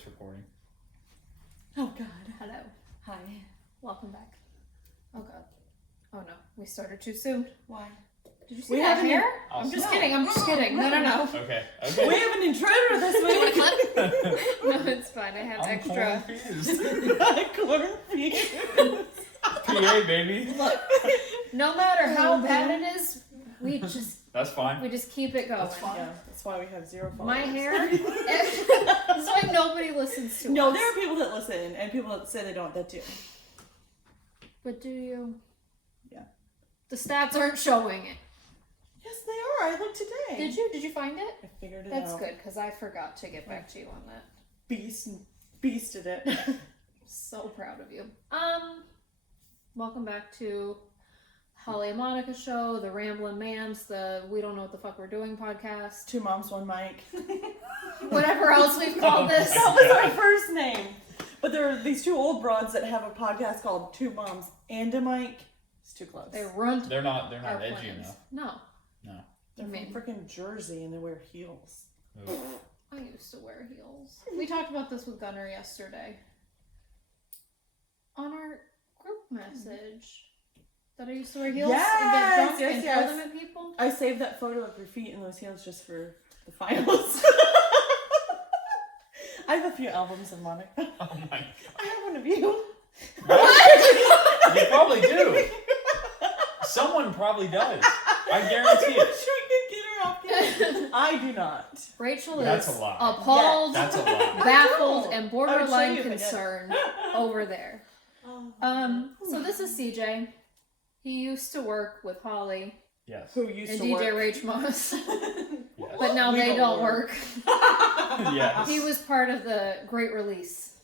it's recording. Oh God. Hello. Hi. Welcome back. Oh God. Oh no. We started too soon. Why? Did you see that hair? I'm just kidding. I'm just kidding. No. Okay. We have an intruder this week. No, it's fine. I have extra. Cornfused. PA, baby. Look, no matter how bad it is, we That's fine. just keep it going. That's fine. Yeah, that's why we have 0 followers. My hair. That's why nobody listens to us. No, there are people that listen and people that say they don't that do. But do you? Yeah. The stats aren't showing it. Yes, they are. I looked today. Did you? Did you find it? I figured it That's out. good because I forgot to get back to you on that. Beasted it. So proud of you. Welcome back to Holly and Monica show, the Ramblin' Mams, the We Don't Know What the Fuck We're Doing podcast. 2 moms, 1 mic. Whatever else we've called this. That was our first name. But there are these 2 old broads that have a podcast called 2 Moms and a Mic. It's too close. They runt. They're not our edgy plans. enough. No. They're from freaking Jersey and they wear heels. Ooh. I used to wear heels. We talked about this with Gunnar yesterday. On our group message. That I used to wear heels and get drunk and throw them at people. I saved that photo of your feet in those heels just for the finals. I have a few albums of Monica. Oh my God. I have one of you. What? You probably do. Someone probably does. I guarantee I it. wish we could get her off camera. I do not. Rachel That's is a lie. appalled, That's a lie. baffled, and I would show borderline you if I did. concerned over there. So this is CJ. He used to work with Holly Yes. Who used and to DJ work? Rach Moss, Yes. but now We they don't don't work. Yes. He was part of the Great Release.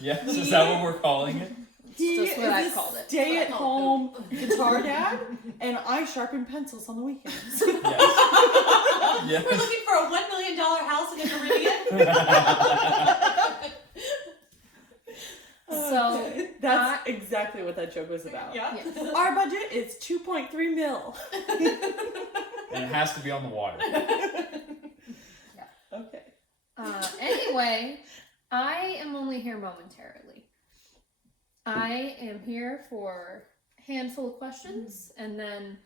Yes. Is that what we're calling it? He It's just what I is a called it. stay-at-home guitar dad, and I sharpen pencils on the weekends. Yes. Yes. We're looking for a $1 million house in the Caribbean. So That's exactly what that joke was about. Yeah. yes. Our budget is 2.3 mil. And it has to be on the water. Okay. Anyway, I am only here momentarily. I am here for a handful of questions, and then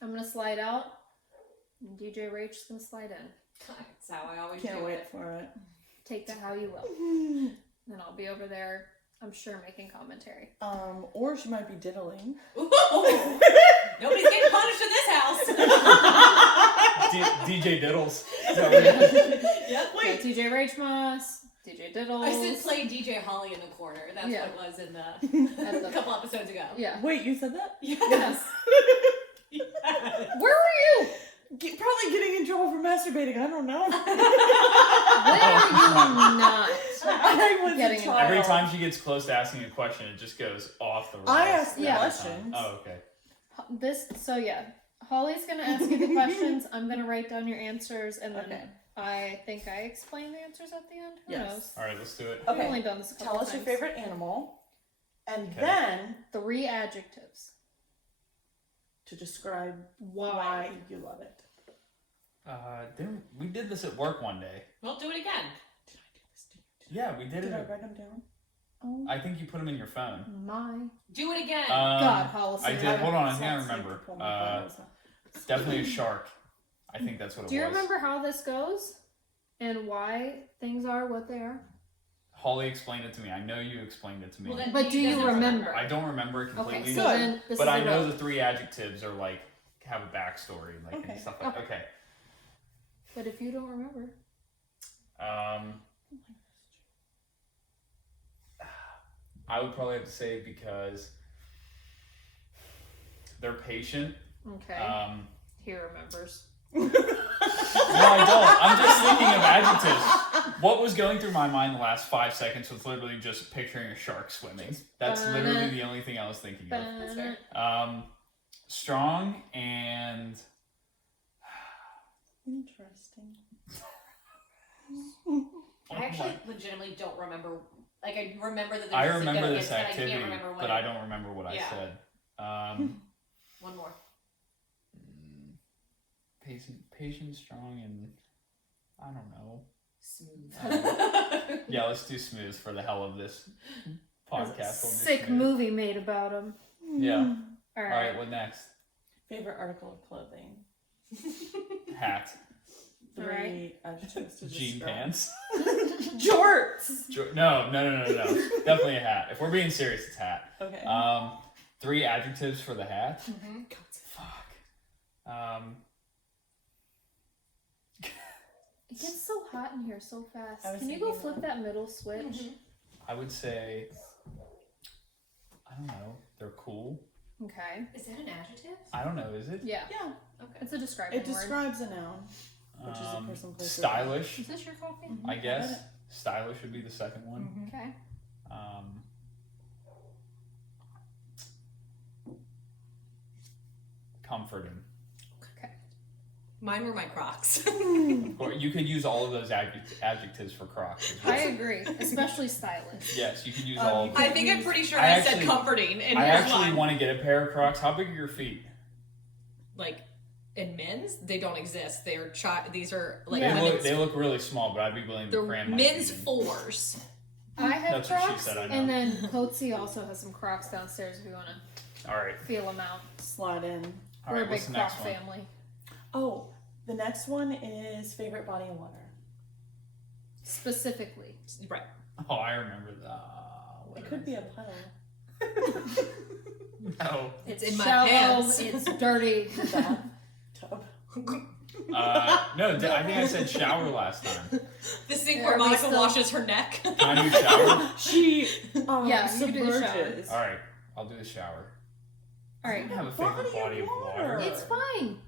I'm going to slide out, and DJ Rach's going to slide in. That's how I always Can't do wait it. for it. Take that how you will. Then I'll be over there, I'm sure, making commentary. Or she might be diddling. Ooh. Nobody's getting punished in this house. DJ Diddles. Is that what it is? Yep. Yeah, DJ Rach Moss, DJ Diddles. I said play DJ Holly in the corner. That's Yeah. what it was in the At a couple episodes ago. Yeah. Wait, you said that? Yes. Where were you? Probably getting in trouble for masturbating. I don't know. Where were you not? I was Getting a in child. Every time she gets close to asking a question, it just goes off the rails. I asked the Yeah. questions. Oh, okay. Holly's gonna ask you the questions. I'm gonna write down your answers, and then Okay. I think I explain the answers at the end. Who Yes. knows? All right, let's do it. I've Okay. only done this a couple Tell us your times. favorite animal, and Okay. then 3 adjectives. to describe Why? why you love it. We did this at work one day. We'll do it again. Did I do this to you? Yeah, we did Did I it. write them down? Oh I think you put them in your phone. my Do it again. God, Hollis. I did. Hold on, I think I Sounds like remember. to pull my photos out. Definitely a shark. I think that's what it Do you was. remember how this goes? And why things are what they are? Holly explained it to me. I know you explained it to me. Well, then But do you doesn't remember? I don't remember it completely. Okay, so Good. then this But is I a know rope. the 3 adjectives are like have a backstory, like Okay. and stuff like. Okay. But if you don't remember, I would probably have to say because they're patient. okay, he remembers. No, I don't. I'm just thinking of adjectives. What was going through my mind the last 5 seconds was literally just picturing a shark swimming. That's literally the only thing I was thinking of. That's fair. Strong and Interesting. I actually legitimately don't remember. Like, I remember that there's I a remember this significance, activity, and I can't remember what but I don't remember what I Yeah. said. One more. Patient, strong, and I don't know. Smooth. Yeah, let's do smooth for the hell of this podcast. We'll do Sick smooth. movie made about him. Yeah. All All right. right, what next? Favorite article of clothing. Hat. 3 Alright. adjectives to Jean describe. pants. Jorts. No. Definitely a hat. If we're being serious, it's hat. Okay. 3 adjectives for the hat. Mm-hmm. Fuck. It gets so hot in here so fast. I was Can you go thinking flip that. that middle switch? Mm-hmm. I would say, I don't know, they're cool. Okay. Is that an adjective? I don't know, is it? Yeah. Yeah. Okay. It's a describing It word. describes a noun. Which is a person, place, or stylish, Is this your coffee? Mhm. I got guess. it. Stylish would be the second one. Mm-hmm. Okay. Comforting. Mine were my Crocs. Or you could use all of those adjectives for Crocs. as well. I agree, especially stylish. Yes, you could use You all of could- them. I think I'm pretty sure I I said actually- comforting. And I here's actually why. want to get a pair of Crocs. How big are your feet? Like in men's, they don't exist. They're these are like Yeah. women's. They look really small, but I'd be willing to They're cram my men's feet in. 4s. I have That's what she Crocs, said, I know. and then Coatsy also has some Crocs downstairs if you want to All right. feel them out. Slide in. All We're right, a what's big the Croc next one? family. Oh, the next one is favorite body of water. Specifically. Right. Oh, I remember that. It could be a puddle. No. It's in my Shallow, pants. it's dirty. Tub. No, I think I said shower last time. The sink Yeah, where are we Monica still- washes her neck. Can I do shower? She Yeah, you can do the shower. submerges. All right, I'll do the shower. All I right. don't have a favorite body of water. It's fine.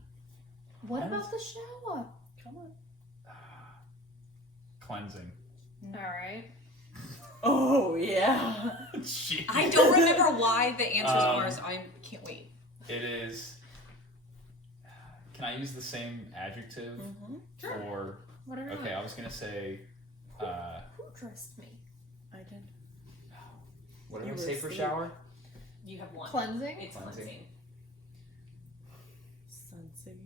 What I about was- the shower? Come on. Cleansing. All right. Oh yeah. Jeez. I don't remember why the answers Um, are. So I can't wait. It is. Can I use the same adjective Mm-hmm. for? Whatever. Okay, I was gonna say. Who dressed me? I did. What did You I were say for asleep. shower? You have one. Cleansing? It's Cleansing. Sunsy.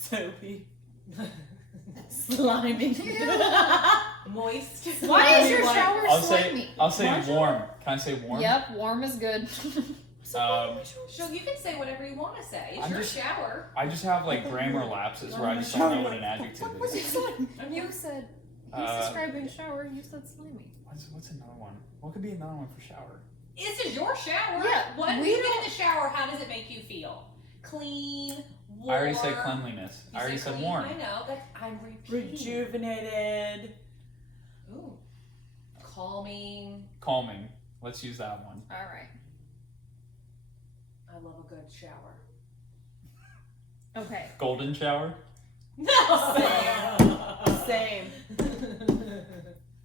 Soapy. Slimy. Moist. Why is your Like- shower I'll slimy? say warm. Can I say warm? Yep, warm is good. Um, So you can say whatever you want to say. It's I'm your just- shower. I just have like grammar lapses where I just don't know what an adjective What's it is. saying? You said he's describing shower. You said slimy. What's another one? What could be another one for shower? This is your shower. Yeah, When we you get don't- in the shower, how does it make you feel? Clean, warm. I already said cleanliness. You I already said clean? warm. I know, but I'm repeating. Rejuvenated. Ooh. Calming. Calming. Let's use that one. All right. I love a good shower. Okay. Golden shower? No. Same.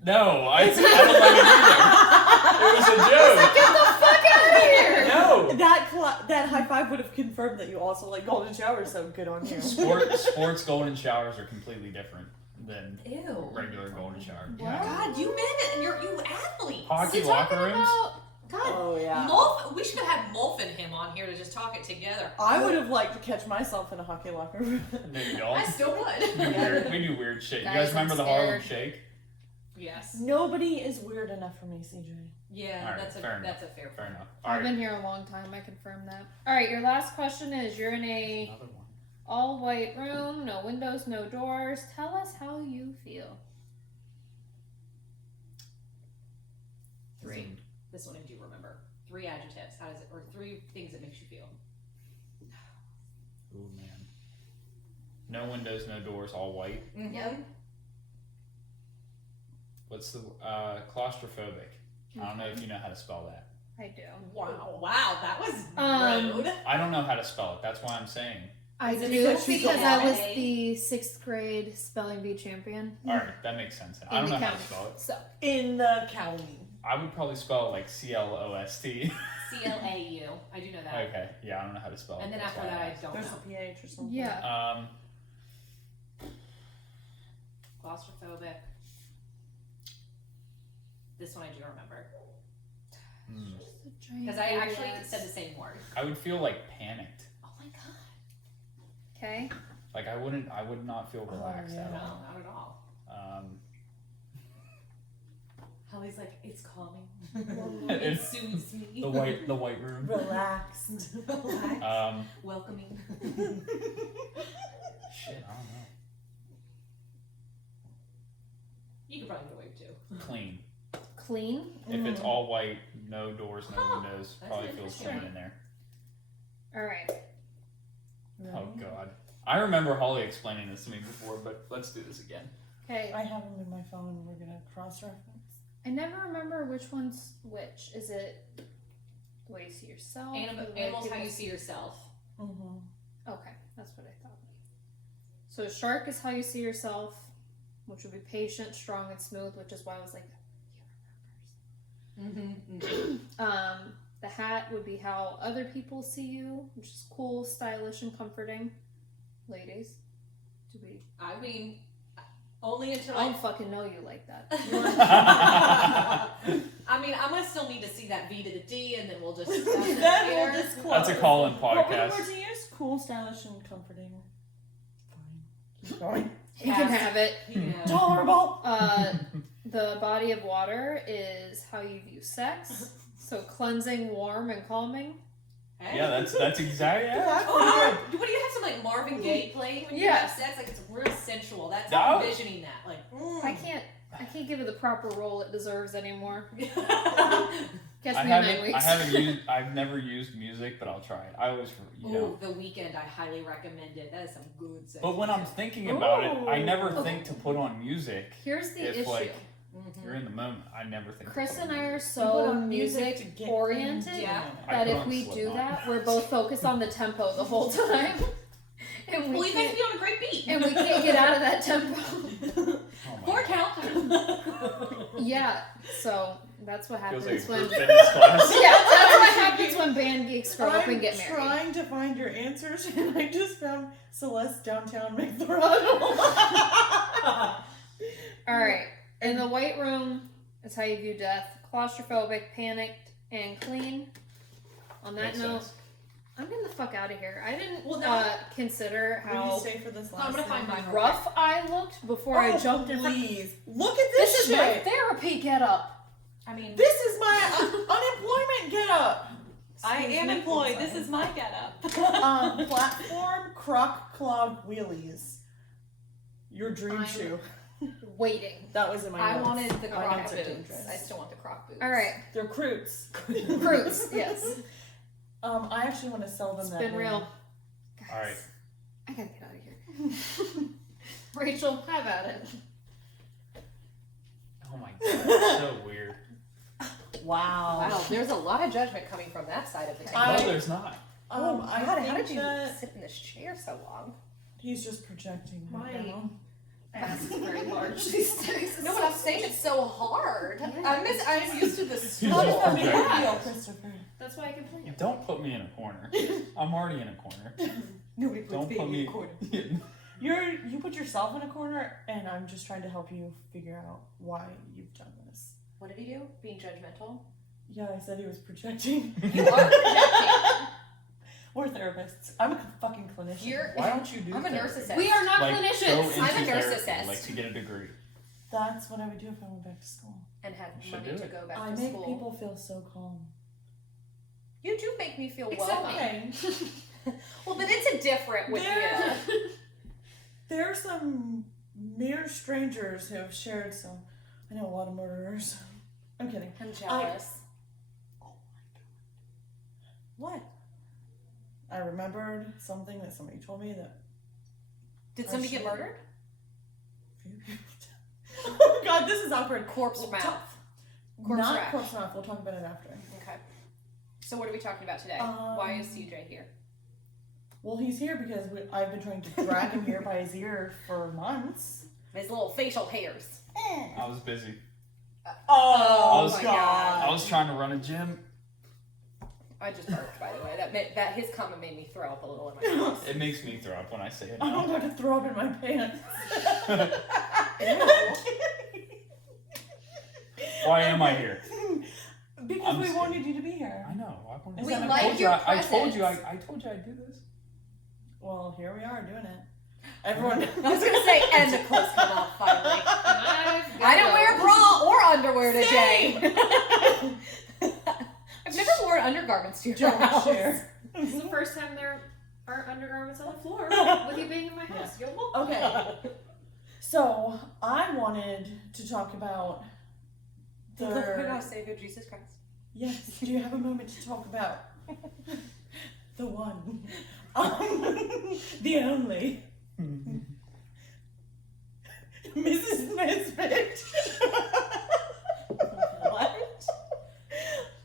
No, I don't like it either. It was a joke. Get the fuck out of here! No. That high five would have confirmed that you also like golden showers, so good on you. Sports golden showers are completely different than Ew. regular golden shower. What? God, you men and you athletes. Hockey Is he locker talking rooms? about- God, Oh yeah. Mulf, we should have had Mulf and him on here to just talk it together. I would have liked to catch myself in a hockey locker room. No, you don't. I still would. We do weird shit. You Guys, guys remember I'm the Harlem scared. Shake? Yes. Nobody is weird enough for me, CJ. Yeah, Alright, that's a fair enough. that's a fair Fair point. enough. I've been here a long time. I confirm that. All right. Your last question is: you're in a Another one. all-white room, no windows, no doors. Tell us how you feel. 3. This one I do remember. 3 adjectives. How does it, or 3 things that makes you feel? Ooh, man. No windows, no doors, all white. Mm-hmm. Yep. What's the claustrophobic? I don't know if you know how to spell that. I do. Wow. Wow, that was rude. I don't know how to spell it. That's why I'm saying. I Is it do because she's because a I was woman? the 6th grade spelling bee champion. All right, that makes sense. I in don't the know how to county. spell it. So In the county. I would probably spell it like CLOST. CLAU. I do know that. Okay, yeah, I don't know how to spell it. And then That's after why that, I asked. don't There's know. a PH or something. yeah. Claustrophobic. This one I do remember. Because I actually said the same word. I would feel like panicked. Oh my god. Okay. Like I would not feel relaxed yeah. at No, all. not at all. Holly's like, it's calming. It It soothes me. The white room. Relaxed. Relax. Welcoming. Shit, I don't know. You could probably go away too. Clean. Clean. If it's all white, no doors, no windows, That's probably feels interesting. clean in there. All right. Oh god. I remember Holly explaining this to me before, but let's do this again. Okay. I have them in my phone. We're gonna cross-reference. I never remember which one's which. Is it the way you see yourself? Animals, how you see yourself. Mm-hmm. Okay, that's what I thought. So shark is how you see yourself, which would be patient, strong, and smooth, which is why I was like, the hat would be how other people see you, which is cool, stylish, and comforting. Ladies, do we? I mean, only until I don't fucking know you like that. I mean, I'm gonna still need to see that V to the D, and then we'll just. Then we'll just close. That's a call-in What were the podcast. words you used? Cool, stylish, and comforting. Fine. Keep going. You can have it. Yeah. Tolerable. The body of water is how you view sex. So cleansing, warm, and calming. Hey. Yeah, that's exactly. Yeah. That's Oh, pretty what do you have some like Marvin Gaye playing when you Yeah. have sex? Like it's real sensual. That's No. how I'm envisioning that. Like, I can't give it the proper role it deserves anymore. Guess I me in 9 weeks. I've never used music, but I'll try it. I always, you know. Ooh, The Weeknd, I highly recommend it. That is some good sex. But when I'm thinking about it, I never Ooh. think to put on music. Here's the If, issue. like, You're in the moment. I never think. to Chris put and on I are music. You put so on music to music get oriented things Yeah. going. I that put if on we do Slipknot. that, we're both focused on the tempo the whole time. And well, we you guys can't, be on a great beat. and we can't get out of that tempo. Oh my 4 God. count. Yeah, so that's what Feels happens like a when. group fitness class. Yeah, that's what happens when band geeks grow up I'm and get married. trying to find your answers, and I just found Celeste downtown McThrottle. All right, in the white room is how you view death: claustrophobic, panicked, and clean. On that Makes note, sense. I'm getting the fuck out of here. I didn't Well, no. consider Will you how stay for this last I'm gonna find thing? mine. rough I looked before I jumped in front. Please look at This this is my shit. therapy getup. I mean, This is my unemployment getup. I Excuse am me, employed. sorry. This is my getup. Platform croc clog wheelies. Your dream I'm- shoe. Waiting. That was in my I notes. wanted the My croc notes are boots. dangerous. I still want the croc boots. All right, They're croots. fruits. Yes, I actually want to sell them it's that been way. real. Guys, All right. I gotta get out of here. Rachel, have at it. Oh my God. That's so weird. Wow. Wow, there's a lot of judgment coming from that side of the table. No, there's not. I God, think how did you that sit in this chair so long? he's just projecting right My- now. Ass is very large these days. No, but I'm saying it's so hard. Yeah. I'm used to the He's How does just that make you projecting. feel, Christopher? That's why I complain. Don't put me in a corner. I'm already in a corner. Nobody puts Don't me put in me. a corner. You put yourself in a corner, and I'm just trying to help you figure out why you've done this. What did he do? Being judgmental? Yeah, I said he was projecting. You are projecting. We're therapists. I'm a fucking clinician. You're. Why don't you do I'm a therapy? narcissist. We are not Like, go clinicians. into I'm a therapy, narcissist. like to get a degree. That's what I would do if I went back to school. And have You should money do to it. go back I to make school. people feel so calm. You do make me feel It's welcome. okay. Well, but it's a different with There- you. There are some mere strangers who have shared some. I know a lot of murderers. I'm kidding. I'm jealous. What? I remembered something that somebody told me that. Did somebody get murdered? Oh God, this is awkward. Corpse We'll mouth. talk- Corpse Not rack. corpse mouth. We'll talk about it after. Okay. So what are we talking about today? Why is CJ here? Well, he's here because I've been trying to drag him here by his ear for months. His little facial hairs. I was busy. Oh, I was- my God. I was trying to run a gym. I just burped, by the way. That his comment made me throw up a little in my mouth. It makes me throw up when I say it. I'm now. about to throw up in my pants. Why am I here? Because I'm we just wanted you to be here. I know. I wanted Is We that like told your you. I told you. presence. I told you I'd do this. Well, here we are doing it. Everyone. I was gonna say, and the clothes come off finally. I don't wear a bra or underwear today. I've never worn undergarments to your Don't house. share. It's the first time there aren't undergarments on the floor with you being in my house. You're welcome. Okay. So I wanted to talk about The Lord our Savior Jesus Christ. Yes. Do you have a moment to talk about the one, the only, Mrs. Nesbitt? What?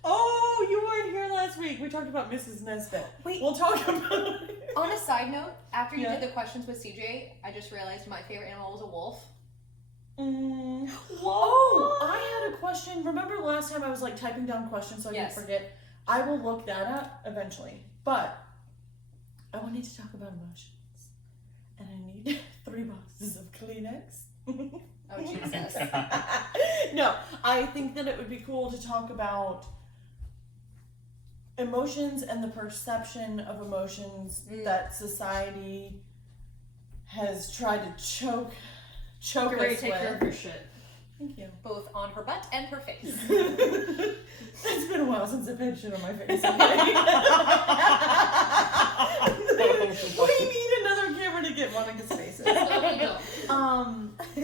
Oh, you weren't here last week. We talked about Mrs. Nesbitt. Wait. We'll talk about it. On a side note, after you Yeah. did the questions with CJ, I just realized my favorite animal was a wolf. Oh, I had a question. Remember last time I was like typing down questions so I Yes. didn't forget? I will look that up eventually. But I wanted to talk about emotions. And I need 3 boxes of Kleenex. Oh, Jesus. No, I think that it would be cool to talk about emotions and the perception of emotions that society has tried to choke Great, us take care of with. your shit. Thank you. Both on her butt and her face. It's been a while since I've had shit on my face. Okay? What do you need another camera to get Monica's faces? So you go.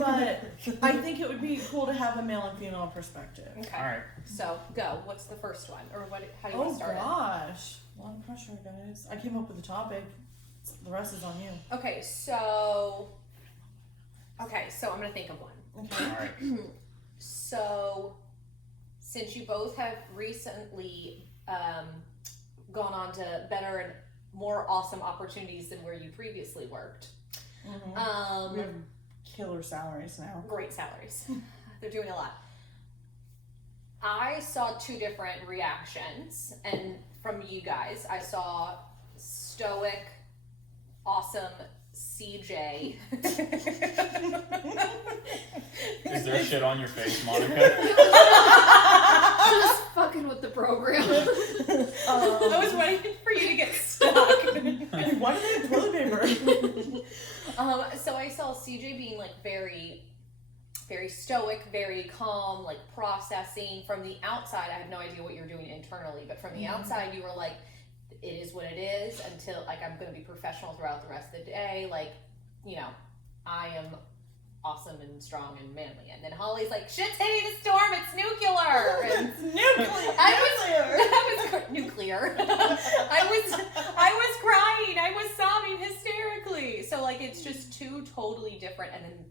But I think it would be cool to have a male and female perspective. Okay. All right. So, go. What's the first one? Or what? How do you want Oh to start gosh, a lot of pressure, guys. I came up with the topic. The rest is on you. it? Okay, so I'm going to think of one. Okay. All right. So, since you both have recently gone on to better and more awesome opportunities than where you previously worked, We have killer salaries now. great salaries. They're doing a lot. I saw 2 different reactions, and from you guys, I saw stoic, awesome CJ. Is there shit on your face, Monica? Just fucking with the program. I was waiting for you to get stuck. Why do they have toilet paper? So I saw CJ being like very, very stoic, very calm, like processing. From the outside, I have no idea what you're doing internally, but from the outside, you were like, it is what it is until like I'm going to be professional throughout the rest of the day. Like, you know, I am awesome and strong and manly. And then Holly's like, shit's hitting the storm, it's nuclear. And It's nuclear. I was nuclear. I was crying. I was sobbing hysterically. So like it's just 2 totally different. And then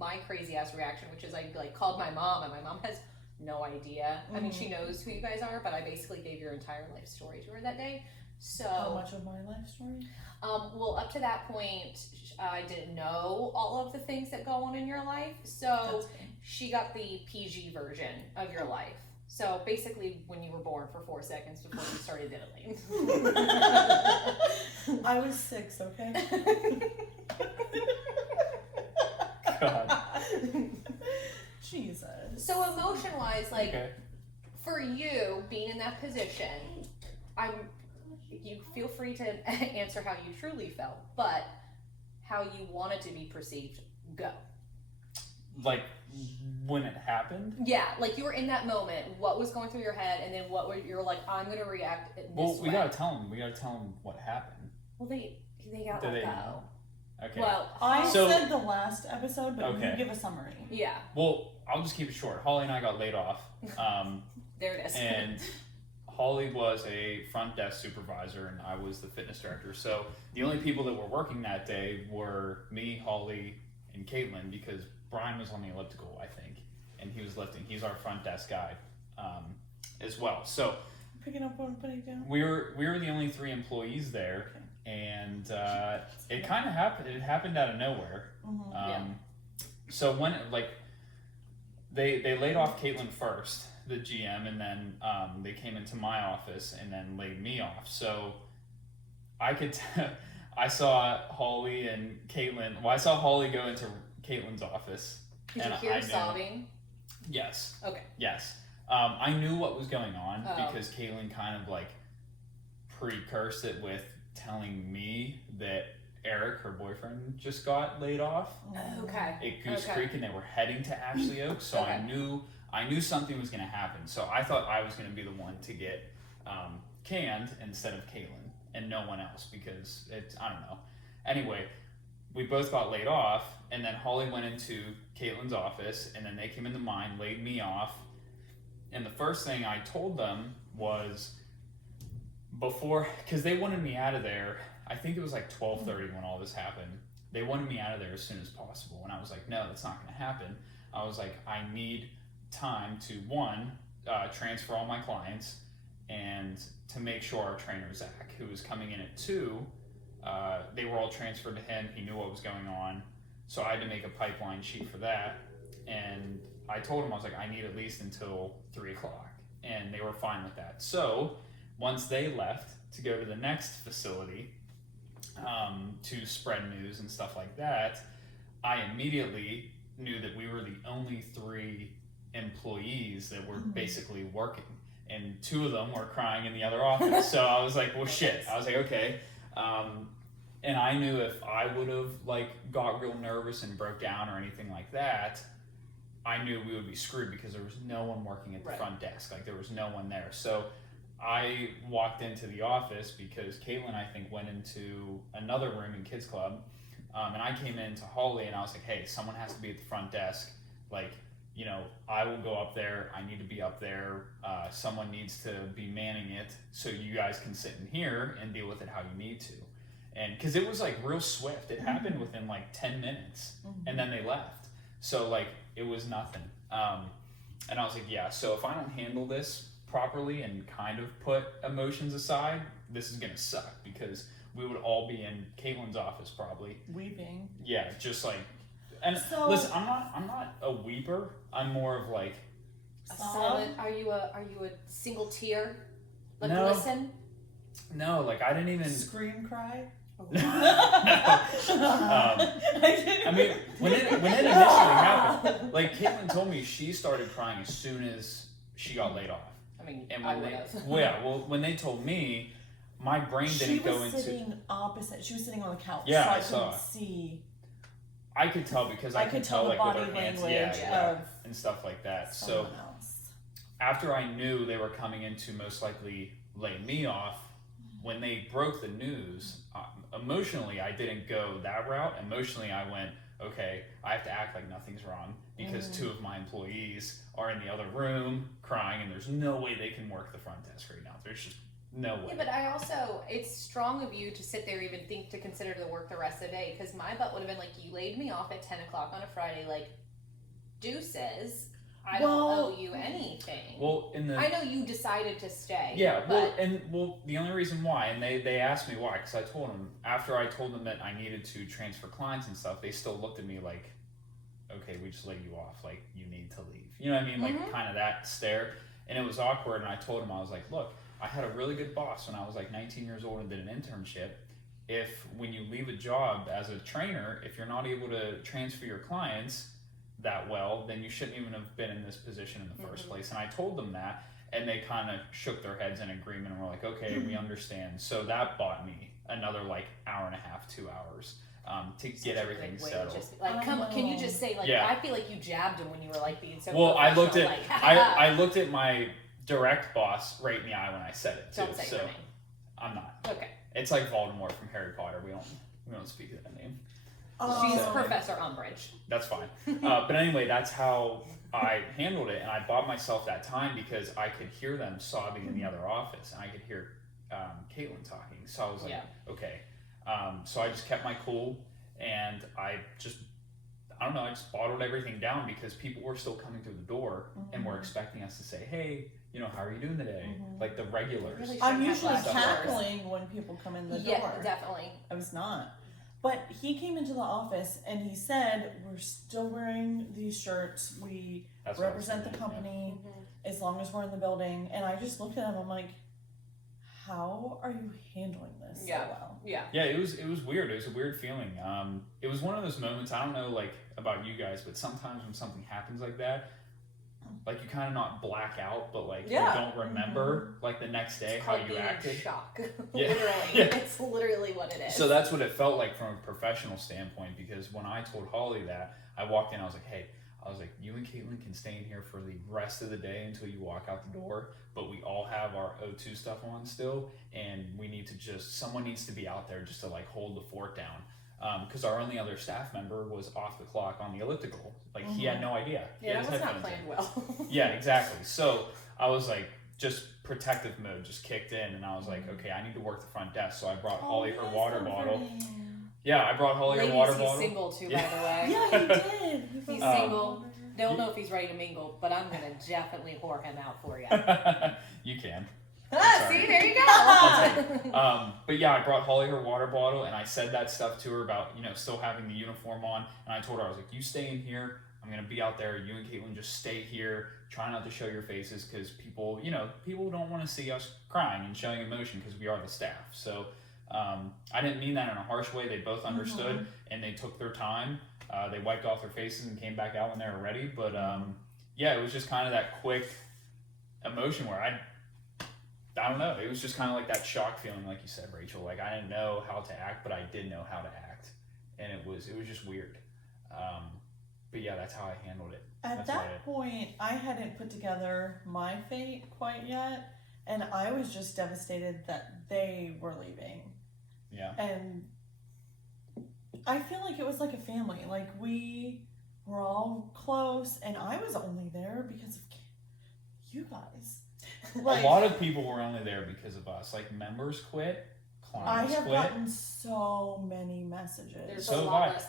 my crazy ass reaction, which is I like called my mom, and my mom has no idea. I mean, she knows who you guys are, but I basically gave your entire life story to her that day. So How much of my life story? well, up to that point, I didn't know all of the things that go on in your life. So she got the PG version of your life. So basically, when you were born for 4 seconds before you started diddling. I was 6, okay? God. Jesus. So emotion-wise, like Okay. for you being in that position, you feel free to answer how you truly felt, but how you wanted to be perceived, go. Like when it happened. Yeah, like you were in that moment. What was going through your head, and then what were you're like? I'm gonna react this Well, we way. gotta tell them. We gotta tell them what happened. Well, they got Do let they go. know? Okay. Well, I So- said the last episode, but Okay. you give a summary. yeah, Well, I'll just keep it short. Holly and I got laid off. there it is. And Holly was a front desk supervisor and I was the fitness director. So the only people that were working that day were me, Holly, and Caitlin, because Brian was on the elliptical, I think, and he was lifting. He's our front desk guy as well. So Picking up on putting it down. we were the only 3 employees there, and it kind of happened. It happened out of nowhere. Yeah. So when they laid off Caitlin first, the GM, and then they came into my office and then laid me off. So I could I saw Holly and Caitlin. Well, I saw Holly go into Caitlin's office. Did and you hear I knew- sobbing? Yes. Okay. Yes. I knew what was going on Oh. because Caitlin kind of like precursed it with telling me that Eric, her boyfriend, just got laid off Okay. at Goose Okay. Creek, and they were heading to Ashley Oaks. So I Okay. knew I knew something was going to happen. So I thought I was going to be the one to get canned instead of Caitlin and no one else because I don't know. Anyway, we both got laid off, and then Holly went into Caitlin's office, and then they came into mine, laid me off. And the first thing I told them was before, because they wanted me out of there, I think it was like 12:30 when all this happened. They wanted me out of there as soon as possible. And I was like, no, that's not going to happen. I was like, I need time to, one, transfer all my clients, and to make sure our trainer, Zach, who was coming in at 2, they were all transferred to him. He knew what was going on. So I had to make a pipeline sheet for that. And I told him, I was like, I need at least until 3 o'clock. And they were fine with that. So once they left to go to the next facility to spread news and stuff like that, I immediately knew that we were the only 3 employees that were basically working. And 2 of them were crying in the other office. So I was like, well, shit. I was like, okay. And I knew if I would have like got real nervous and broke down or anything like that, I knew we would be screwed because there was no one working at the front desk. Like there was no one there. So I walked into the office because Caitlin, I think, went into another room in Kids Club. And I came in to Holly and I was like, hey, someone has to be at the front desk. Like, you know, I will go up there. I need to be up there. Someone needs to be manning it so you guys can sit in here and deal with it how you need to. And because it was like real swift. It happened within like 10 minutes and then they left. So like it was nothing. And I was like, yeah, so if I don't handle this properly and kind of put emotions aside, this is going to suck because we would all be in Caitlin's office probably. Weeping. Yeah, just like, and So- listen, I'm not a weeper. I'm more of like, A solid. Are you a single tear? Like No. listen. no, like I didn't even. Scream cry. I mean, when it initially happened, like Caitlin told me she started crying as soon as she got laid off. I mean, And I when would they, have. when they told me, my brain She didn't go was into. sitting opposite. She was sitting on the couch. Yeah, so I I saw couldn't it. see. I could tell because I could tell the like body with her hands, language yeah, of and stuff like that. So someone else. after I knew they were coming in to most likely lay me off, when they broke the news, emotionally I didn't go that route. Emotionally I went, okay, I have to act like nothing's wrong because 2 of my employees are in the other room crying and there's no way they can work the front desk right now. There's just no way. Yeah, but I also, it's strong of you to sit there even think to consider to work the rest of the day because my butt would have been like, you laid me off at 10 o'clock on a Friday, like, deuces. I don't owe you anything. Well, I know you decided to stay. Yeah, but the only reason why, and they asked me why, because I told them, after I told them that I needed to transfer clients and stuff, they still looked at me like, okay, we just laid you off, like, you need to leave. You know what I mean? Like, kind of that stare. And it was awkward, and I told them, I was like, look, I had a really good boss when I was like 19 years old and did an internship. If, when you leave a job as a trainer, if you're not able to transfer your clients that well, then you shouldn't even have been in this position in the first place. And I told them that, and they kind of shook their heads in agreement and were like, okay, we understand. So that bought me another like hour and a half, 2 hours to get everything settled. Like, can you just say, like, Yeah. I feel like you jabbed him when you were like being so Well, I looked at professional, like, I looked at my direct boss right in the eye when I said it too. Don't say so her name. I'm not. Okay. It's like Voldemort from Harry Potter. We don't speak of that name. She's So- Professor Umbridge. That's fine. But anyway, that's how I handled it, and I bought myself that time because I could hear them sobbing in the other office, and I could hear Caitlin talking. So I was like, okay. So I just kept my cool, and I just bottled everything down because people were still coming through the door and were expecting us to say, hey, you know, how are you doing today? Like the regulars. Really I'm shouldn't usually have left cackling when people come in the Yeah, door. definitely. I was not. But he came into the office and he said, we're still wearing these shirts. We That's what I was represent the thinking, company as long as we're in the building. And I just looked at him, I'm like, how are you handling this so well? Yeah. Yeah, it was weird. It was a weird feeling. It was one of those moments, I don't know like about you guys, but sometimes when something happens like that, like you kind of not black out, but like you don't remember like the next day It's how called you being acted. Shock. Yeah. Literally. Yeah. It's literally what it is. So that's what it felt like from a professional standpoint, because when I told Holly that, I walked in, I was like, hey, I was like, you and Caitlin can stay in here for the rest of the day until you walk out the door, but we all have our O2 stuff on still, and we need to someone needs to be out there just to like hold the fort down. Because our only other staff member was off the clock on the elliptical. Like, he had no idea. Yeah, He that had his was not headphones in. planned well. Yeah, exactly. So I was like, just protective mode just kicked in, and I was like, okay, I need to work the front desk. So I brought Holly her water bottle. Yeah, I brought Holly her water bottle. He's single too, by the way. Yeah, he did. He's single. Don't know if he's ready to mingle, but I'm gonna definitely whore him out for you. You can. See, there you go. But yeah, I brought Holly her water bottle, and I said that stuff to her about, still having the uniform on, and I told her, I was like, you stay in here, I'm gonna be out there, you and Caitlin just stay here, try not to show your faces, because people don't want to see us crying and showing emotion, because we are the staff. So I didn't mean that in a harsh way. They both understood, and they took their time. They wiped off their faces and came back out when they were ready. But yeah, it was just kind of that quick emotion where I don't know. It was just kind of like that shock feeling, like you said, Rachel. Like, I didn't know how to act, but I did know how to act, and it was just weird. But yeah, that's how I handled it. At that point, I hadn't put together my fate quite yet, and I was just devastated that they were leaving. Yeah. And I feel like it was like a family. Like, we were all close, and I was only there because of you guys. Like, a lot of people were only there because of us. Like, members quit, clients I have quit. gotten so many messages. There's So a lot less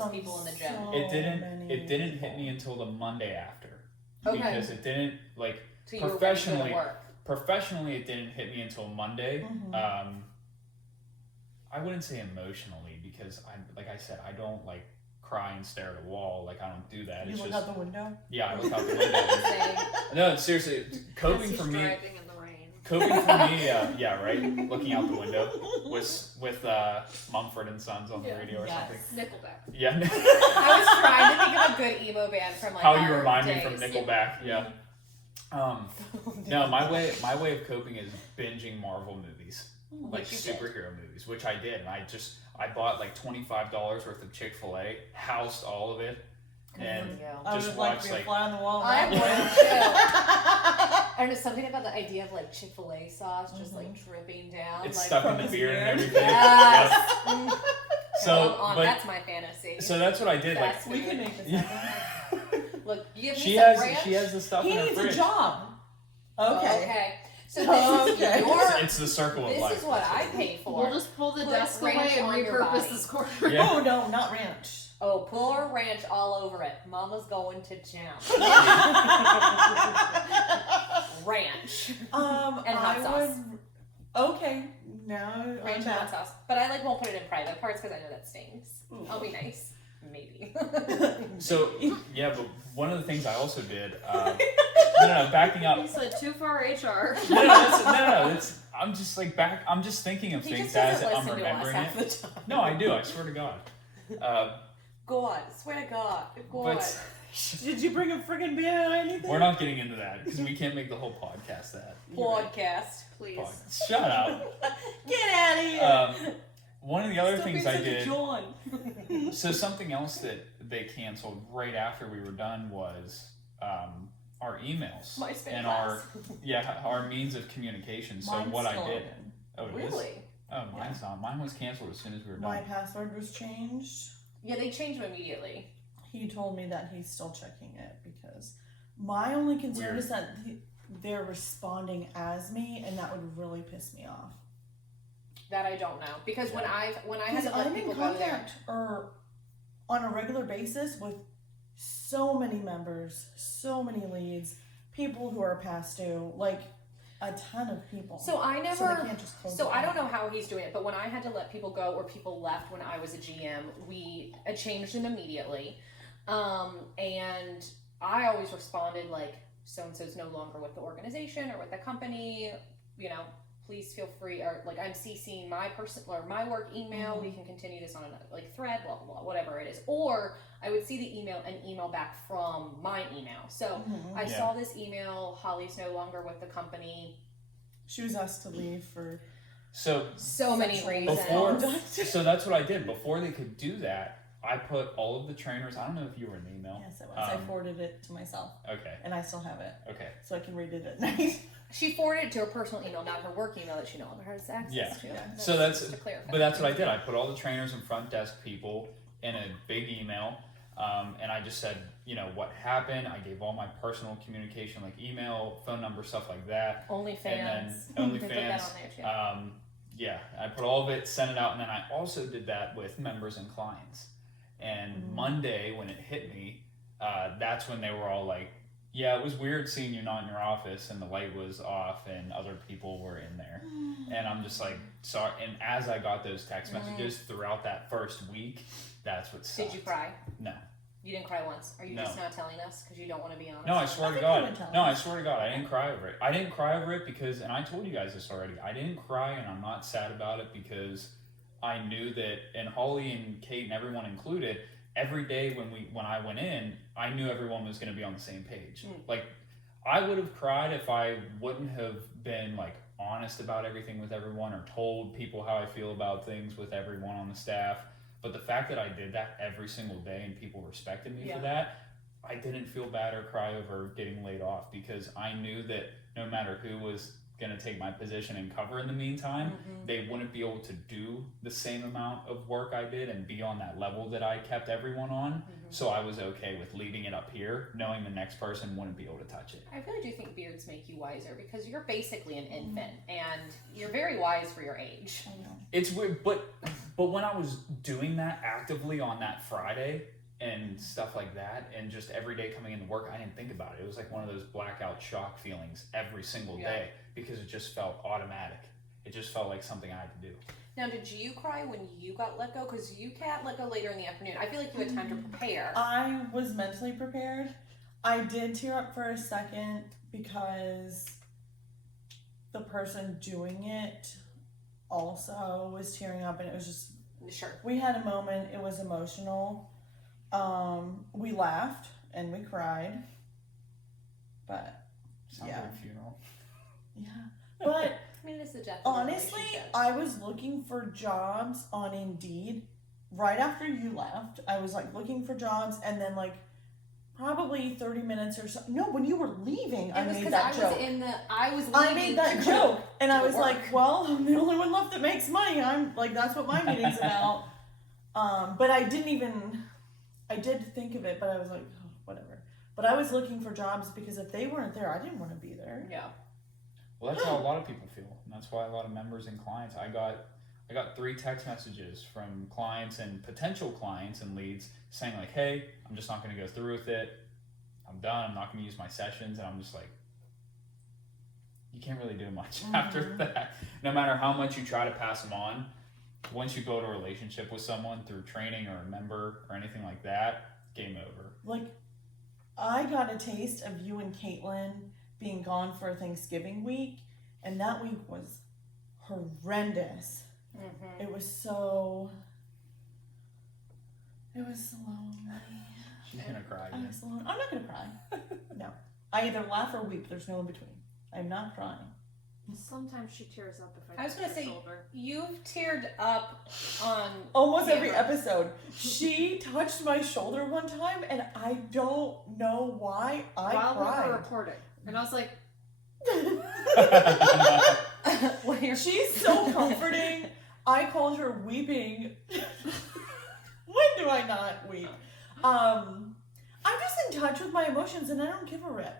from people in the gym. It didn't hit me until the Monday after. Okay. Because it didn't, like, So you were ready to go to work. Professionally, it didn't hit me until Monday. Mm-hmm. I wouldn't say emotionally, because like I said, I don't like cry and stare at a wall. Like, I don't do that. You It's look just out the window? yeah, I look out the window. No, seriously, coping for me. Driving in the rain. Coping for me, yeah, right. Looking out the window with Mumford and Sons on the radio or something. Nickelback. Yeah. I was trying to think of a good emo band from like How our you remind days. me from Nickelback, yeah. No, my way of coping is binging Marvel movies, like Which you did. superhero movies, which I did, and I bought like $25 worth of Chick-fil-A, housed all of it, and I just would like watched to be a like fly on the wall. I now. would too. I don't know, something about the idea of like Chick-fil-A sauce just like dripping down. it's like, stuck from in the his beer and beard. everything. Yes. Yep. So, but that's my fantasy. so that's what I did. Like, Fast We food. can make this Yeah. happen. Look, give me she some has ranch. the stuff He in her needs fridge. a job. Oh, Okay. okay. So Oh, this okay. is your. It's the circle of This life. is what That's I it. paid for. We'll just pull the Put desk away ranch and on your repurpose body. this corner. Yeah. Oh, no, not ranch. Oh, pour ranch all over it. Mama's going to jam. Ranch. And hot I sauce. would. Okay, now I'm Ranch and back. hot sauce. But I like won't put it in private parts because I know that stings. Ooh. I'll be nice. Maybe. So yeah, but one of the things I also did. No, backing up. He said too far HR. No, I'm just like back. I'm just thinking of He things just as doesn't I'm listen to us remembering half it. the time. No, I do. I swear to God. God, swear to God. God. But Did you bring a friggin' beer or anything? we're not getting into that because we can't make the whole podcast that. Podcast. Please. Shut up. Get out of here. One of the other Stop things being I such a did. John. So something else that they canceled right after we were done was our emails My spam and class. our means of communication. So Mine's what I still did. open. Oh, it is? Really? Oh, mine's not. Mine was canceled as soon as we were done. My password was changed. Yeah, they changed them immediately. He told me that he's still checking it because my only concern Weird. is that they're responding as me, and that would really piss me off. That I don't know because when I had Because to let I'm people in go there. contact or on a regular basis with so many members, so many leads, people who are past due, like a ton of people. So I never. So they can't just close So it I don't down. know how he's doing it, but when I had to let people go or people left when I was a GM, we changed them immediately. And I always responded like, so and so's no longer with the organization or with the company, please feel free, or like I'm CCing my personal or my work email. Mm-hmm. We can continue this on another like thread, blah blah blah, whatever it is. Or I would see the email and email back from my email. So Mhm. I Yeah. saw this email. Holly's no longer with the company. She was asked to leave for. So So many Sexual reasons. before, conduct. so that's what I did. Before they could do that, I put all of the trainers, I don't know if you were in the email. Yes, it was. I forwarded it to myself. Okay. And I still have it. Okay. So I can read it at night. She forwarded it to her personal email, not her work email that she no longer has access to. Yeah. So that's, just to clarify. but that's what I did. I put all the trainers and front desk people in a big email. And I just said, you know, what happened. I gave all my personal communication, like email, phone number, stuff like that. OnlyFans. And then They put that OnlyFans. on there too. Yeah, I put all of it, sent it out, and then I also did that with members and clients. And Monday, when it hit me, that's when they were all like, yeah, it was weird seeing you not in your office and the light was off and other people were in there. And I'm just like, sorry. And as I got those text messages throughout that first week, that's what sucked. Did you cry? No. You didn't cry once? Are you No. just not telling us because you don't want to be honest? No, I swear to think God. you would tell No, I us. swear to God, I didn't cry over it. I didn't cry over it because, and I told you guys this already, I didn't cry and I'm not sad about it because I knew that, and Holly and Kate and everyone included, every day when I went in, I knew everyone was going to be on the same page. Like, I would have cried if I wouldn't have been like honest about everything with everyone or told people how I feel about things with everyone on the staff. But the fact that I did that every single day and people respected me for that, I didn't feel bad or cry over getting laid off because I knew that no matter who was going to take my position and cover in the meantime, they wouldn't be able to do the same amount of work I did and be on that level that I kept everyone on. So I was okay with leaving it up here, knowing the next person wouldn't be able to touch it. I really do think beards make you wiser because you're basically an infant and you're very wise for your age. I know. It's weird, but when I was doing that actively on that Friday and stuff like that, and just every day coming into work, I didn't think about it. It was like one of those blackout shock feelings every single day because it just felt automatic. It just felt like something I had to do. Now, did you cry when you got let go? Because you got let go later in the afternoon. I feel like you had time to prepare. I was mentally prepared. I did tear up for a second because the person doing it also was tearing up, and it was just, Sure. we had a moment. It was emotional. We laughed and we cried, but Sounds like a funeral. yeah. But I mean, it's the death of a honestly, relationship. I was looking for jobs on Indeed right after you left. I was like looking for jobs, and then like probably 30 minutes or so. No, when you were leaving, I It was made because that joke. I was leaving I made that to joke, and I to was work. like, "Well, I'm the only one left that makes money. I'm like, that's what my meeting's about." But I didn't even. I did think of it, but I was like, oh, whatever. But I was looking for jobs because if they weren't there, I didn't want to be there. Yeah. Well, that's how a lot of people feel, and that's why a lot of members and clients. I got 3 text messages from clients and potential clients and leads saying like, "Hey, I'm just not going to go through with it. I'm done. I'm not going to use my sessions." And I'm just like, you can't really do much after that. No matter how much you try to pass them on, once you build a relationship with someone through training or a member or anything like that, game over. Like, I got a taste of you and Caitlin being gone for Thanksgiving week, and that week was horrendous. It was so lonely. She's gonna cry. I Again. was alone. I'm not gonna cry. No, I either laugh or weep. There's no in between. I'm not crying. Sometimes she tears up if I I was touch gonna her say, shoulder. you've teared up on Almost every camera. episode. She touched my shoulder one time, and I don't know why I While we were cried. recording. And I was like, She's so comforting. I called her weeping. When do I not weep? I'm just in touch with my emotions, and I don't give a rip.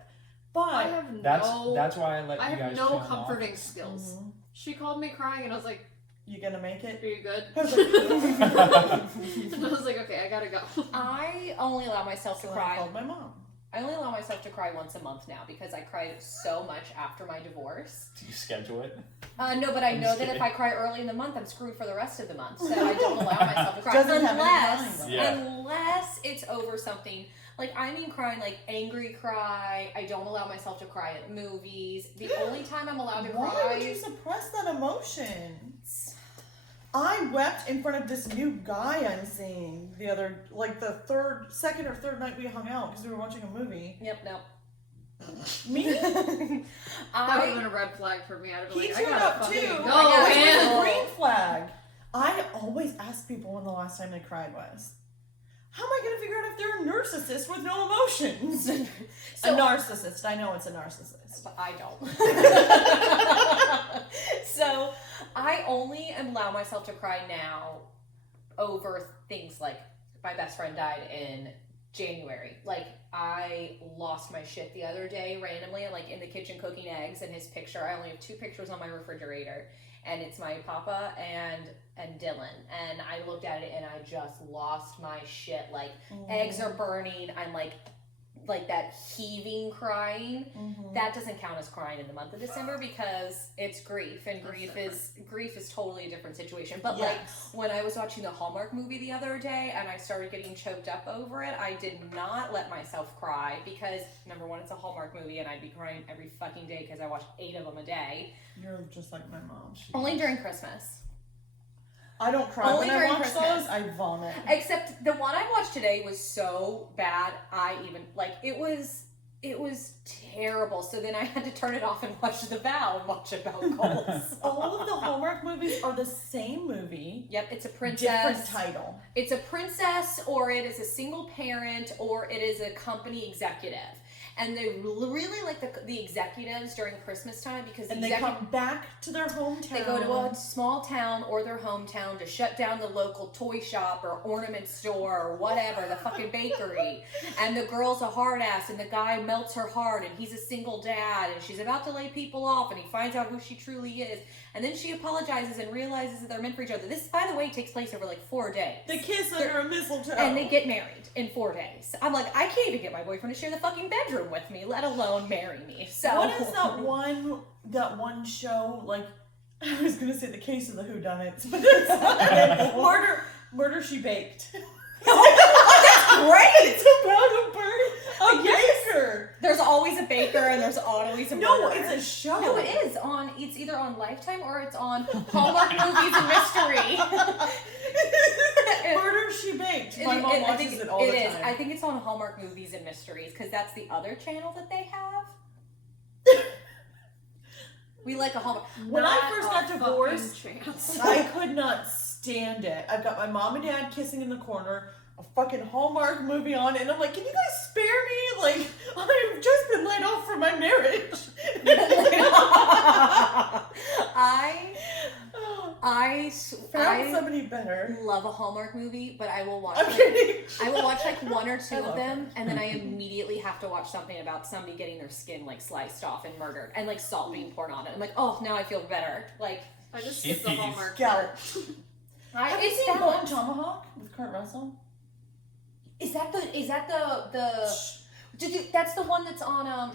But I have That's no why I let I you guys have no channel off. comforting skills. She called me crying and I was like, you gonna make "Are it? you good?" I was like, And I was like, "Okay, I gotta go." I only allow myself to so I cry. called my mom. I only allow myself to cry once a month now because I cried so much after my divorce. Do you schedule it? No, but I I'm know just that if kidding. I cry early in the month, I'm screwed for the rest of the month. So I don't allow myself to cry Doesn't have any unless crying, though. unless it's over something. Like, I mean crying, like angry cry. I don't allow myself to cry at movies. The only time I'm allowed to Why cry would you suppress that emotion? I wept in front of this new guy I'm seeing the other, like the second or third night we hung out because we were watching a movie. Yep, no. Me? That would have been I a red flag for me. I'd have been He like, "I turned gotta up fucking too. go, I gotta It man." was a green flag. I always ask people when the last time they cried was. How am I going to figure out if they're a narcissist with no emotions? So- a narcissist. I know it's a narcissist. But I don't. So I only allow myself to cry now over things like my best friend died in January. Like, I lost my shit the other day randomly, like in the kitchen cooking eggs, and his picture. I only have 2 pictures on my refrigerator, and it's my papa and Dylan. And I looked at it and I just lost my shit. Like, eggs are burning. I'm like that heaving crying. That doesn't count as crying in the month of December because it's grief, and grief is totally a different situation. But like when I was watching the Hallmark movie the other day and I started getting choked up over it, I did not let myself cry because number one, it's a Hallmark movie and I'd be crying every fucking day because I watch 8 of them a day. You're just like my mom. Only during Christmas. I don't cry Only when I during watch Christmas. those. I vomit. Except the one I watched today was so bad. It was terrible. So then I had to turn it off and watch The Vow and watch About Goals. All of the Hallmark movies are the same movie. Yep, it's a princess. Different title. It's a princess, or it is a single parent, or it is a company executive. And they really like the executives during Christmas time because And they come back to their hometown. they go to a small town or their hometown to shut down the local toy shop or ornament store or whatever, the fucking bakery. And the girl's a hard ass and the guy melts her heart and he's a single dad and she's about to lay people off and he finds out who she truly is. And then she apologizes and realizes that they're meant for each other. This, by the way, takes place over like 4 days. They kiss under a mistletoe. And they get married in 4 days. I'm like, I can't even get my boyfriend to share the fucking bedroom with me, let alone marry me. So what is that one show, like, I was gonna say The Case of the Whodunits, but it's not. Murder She Baked. Great! It's about a baker. There's always a baker and there's always a No, murderer. it's a show. No, it is on. It's either on Lifetime or it's on Hallmark Movies and Mystery. Murder She Baked. My mom watches it all the time. I think it's on Hallmark Movies and Mysteries because that's the other channel that they have. We like a Hallmark. When I Not first a got fucking divorced, chance. I could not stand it. I've got my mom and dad kissing in the corner, a fucking Hallmark movie on, and I'm like, can you guys spare me? Like, I've just been laid off from my marriage. I Found somebody better. love a Hallmark movie, but I will watch. I'm kidding. I will watch like 1 or 2 I of love them, and then I immediately have to watch something about somebody getting their skin like sliced off and murdered, and like salt being poured on it. I'm like, oh, now I feel better. Like, I just skipped the Hallmark Scalp. part. Have you it's seen balanced. Bone Tomahawk with Kurt Russell? Is that the that's the one that's on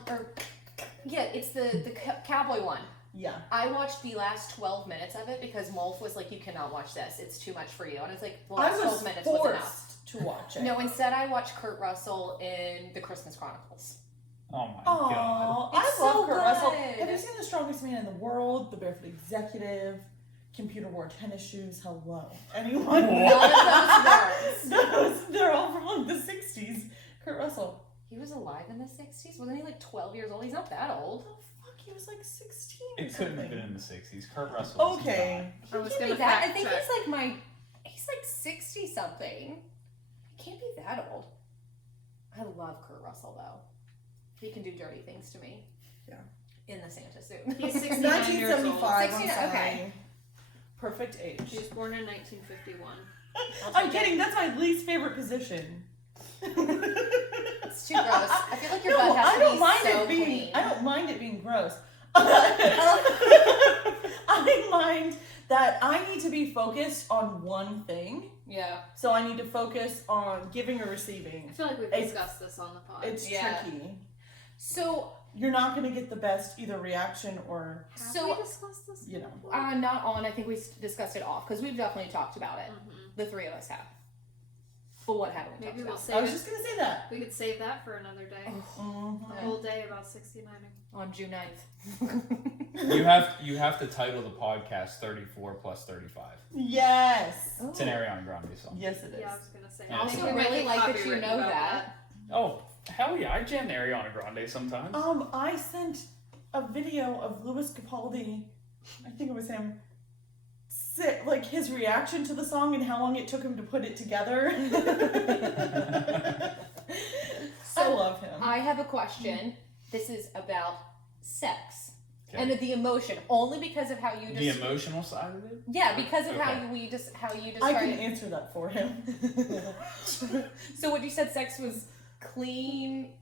it's the cowboy one. Yeah. I watched the last 12 minutes of it because Molf was like, you cannot watch this. It's too much for you. And it's like, the I last was 12 minutes was enough. forced to watch it. No, instead I watched Kurt Russell in The Christmas Chronicles. Oh my Aww, god. I It's love so Kurt Russell. good. Have you seen The Strongest Man in the World? The Barefoot Executive? Computer Wore Tennis Shoes? Hello. Anyone? None of those words. They're all from like the 60s. Kurt Russell. He was alive in the 60s? Wasn't he like 12 years old? He's not that old. Oh, fuck, he was like 16 or It couldn't have something. been in the 60s. Kurt Russell. was Okay. I was Can't gonna be that. fact I think check. he's like 60 something. He can't be that old. I love Kurt Russell though. He can do dirty things to me. Yeah. In the Santa suit. He's 69 years old. 1975. 16, I'm sorry. okay. Perfect age. He was born in 1951. I'm kidding. That's my least favorite position. It's too gross. I feel like your No, butt has I to don't be mind so it being. clean. I don't mind it being gross. I mind that I need to be focused on one thing. Yeah. So I need to focus on giving or receiving. I feel like we've It's- discussed this on the pod. It's Yeah. tricky. So, You're not going to get the best either reaction or, Have so, we discussed this? you know. before? not on. I think we discussed it off because we've definitely talked about it. Mhm. The 3 of us have. But what haven't we Maybe talked we'll about? save I was it. just going to say that. We could save that for another day. Mhm. A whole day about 69ing. On June 9th. You have to title the podcast 34 plus 35. Yes. It's an Ariana Grande song. Yes, it is. Yeah, I was gonna say. Yeah, I it's think fine. we might Really get like that you copywritten know about that. Oh, hell yeah. I jam Ariana Grande sometimes. I sent a video of Louis Capaldi, I think it was him, like his reaction to the song and how long it took him to put it together. I love him. I have a question. This is about sex. Okay. And the emotion, only because of how you The emotional side of it? Yeah, because of Okay. how you I describe can it. answer that for him. So what you said, sex was clean,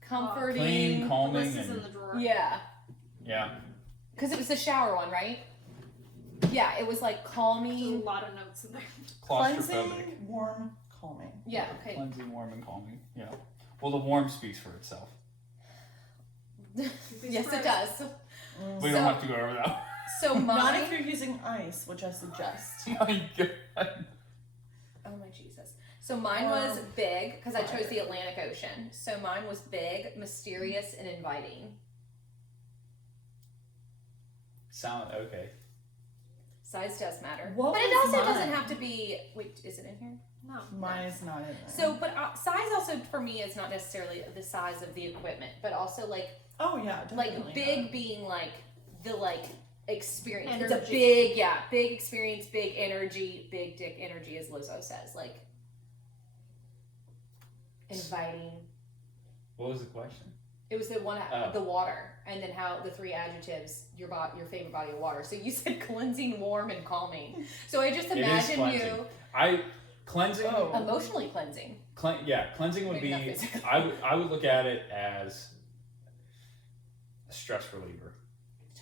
comforting. Clean, The calming, list is in and the drawer. Yeah, yeah. because it was the shower one, right? Yeah, it was like There's a calming. lot of notes in there. Claustrophobic. Cleansing, warm, calming. Yeah, okay. Cleansing, warm, and calming. Yeah. Well, the warm speaks for itself. Yes, it does. We So- don't have to go over that. So Not mine. if you're using ice, which I suggest. My God. Oh my Jesus. So mine was big because I chose the Atlantic Ocean. So mine was big, mysterious, and inviting. Sound okay. Size does matter, What but it was also doesn't mine? have to be. Wait, is it in here? No. Mine is not in there. So, but size also for me is not necessarily the size of the equipment, but also like oh yeah, definitely like big being like the like experience. It's Energy. a big experience, big energy, big dick energy, as Lizzo says. Like inviting. What was the question? It was the one, Oh. the water, and then how the three adjectives, your favorite body of water. So you said cleansing, warm, and calming. So I just It is imagine cleansing. Cleansing. Oh. you emotionally cleansing. Cleansing would Maybe not be. physically. I would look at it as a stress reliever.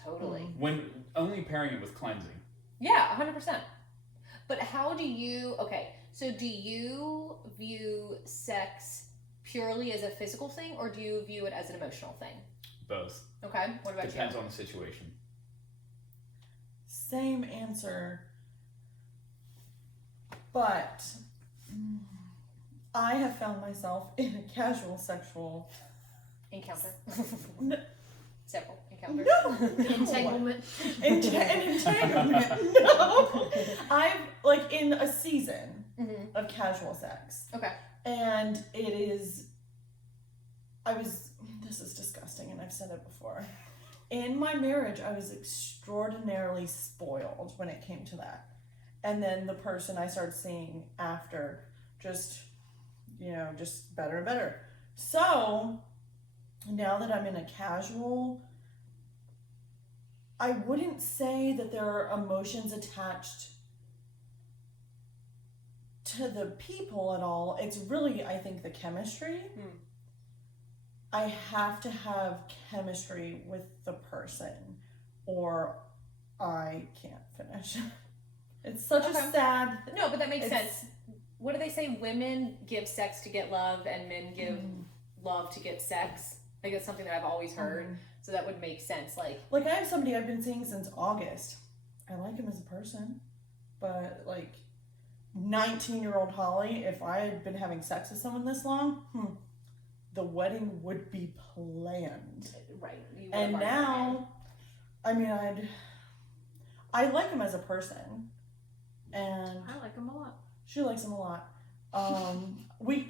Totally. When only pairing it with cleansing. Yeah, 100%. But how do you, okay, so do you view sex purely as a physical thing, or do you view it as an emotional thing? Both. Okay, what about Depends you? on the situation. Same answer. But I have found myself in a casual sexual Encounter. No. Several encounters. Entanglement. An entanglement. No. I'm like in a season Mm-hmm. of casual sex. Okay. And this is disgusting and I've said it before. In my marriage, I was extraordinarily spoiled when it came to that. And then the person I started seeing after just better and better. So now that I'm in a casual, I wouldn't say that there are emotions attached to the people at all. It's really, I think, the chemistry. I have to have chemistry with the person or I can't finish. It's such Okay. a sad. No, but that makes It's- sense. What do they say? Women give sex to get love, and men give love to get sex. Like that's something that I've always heard. So that would make sense. Like, Like I have somebody I've been seeing since August. I like him as a person, but like 19-year-old Holly, if I had been having sex with someone this long, the wedding would be planned. right. You And would've already now, I mean, I like him as a person, and I like him a lot. she likes him a lot.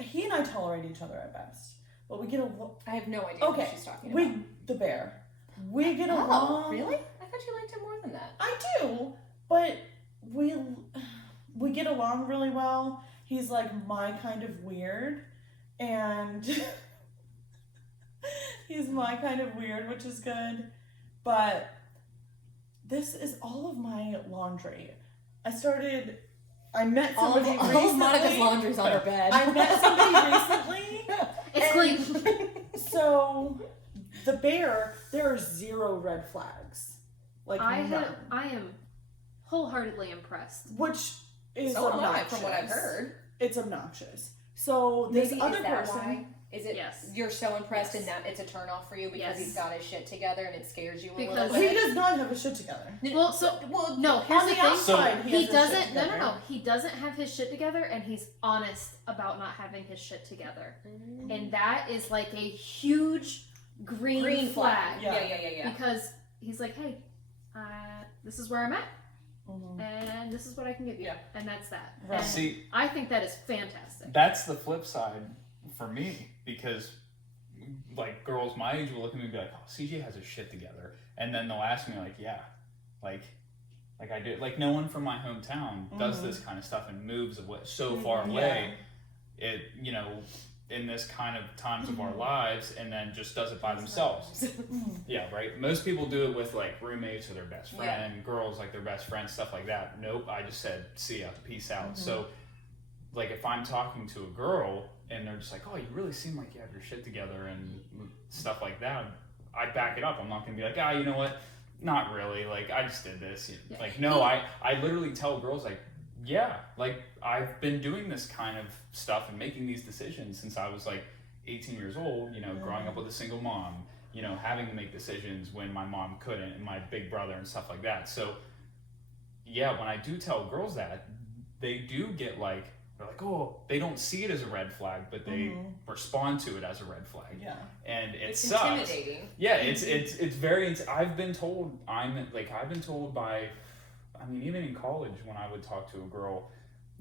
He and I tolerate each other at best, but we get I have no idea okay. what she's talking about. The bear. We get Oh, along. really? I thought you liked him more than that. I do, but we get along really well. He's like my kind of weird, and he's my kind of weird, which is good. But this is all of my laundry. I met somebody recently. all of Monica's laundry's on her bed. I met somebody recently. It's And- clean. So the bear, there are 0 red flags. Like I none. am wholeheartedly impressed. Which is So am I, obnoxious. from what I've heard. It's obnoxious. So this Maybe other is that person, why? Is it Yes. you're so impressed Yes. and that it's a turn off for you because Yes. he's got his shit together and it scares you a Because- little he bit? does not have his shit together. Well, so Well, no. Here's On the the thing. outside, He has his doesn't. shit No, together. no. He doesn't have his shit together, and he's honest about not having his shit together. And that is like a huge green flag. Yeah. Because he's like, hey, this is where I'm at, Mhm. and this is what I can give you, Yeah. and that's that. Right. And See, I think that is fantastic. that's the flip side for me because, like, girls my age will look at me and be like, "Oh, CJ has his shit together," and then they'll ask me like, "Yeah, like, like I do. Like no one from my hometown does this kind of stuff and moves away so far away. It in this kind of times of our lives, and then just does it by themselves. Yeah, right. Most people do it with like roommates or their best friend, girls like their best friend, stuff like that. Nope, I just said, see ya, peace out. So, like if I'm talking to a girl and they're just like, oh, you really seem like you have your shit together and stuff like that, I back it up. I'm not gonna be like, you know what? Not really. Like I just did this. Yeah. Like no, I literally tell girls like, yeah, like I've been doing this kind of stuff and making these decisions since I was like 18 years old, growing up with a single mom, having to make decisions when my mom couldn't, and my big brother and stuff like that. So yeah, when I do tell girls that, they do get like, they're like, oh, they don't see it as a red flag, but they respond to it as a red flag. Yeah. And it's sucks. intimidating. Yeah, it's very, I've been told by, even in college when I would talk to a girl,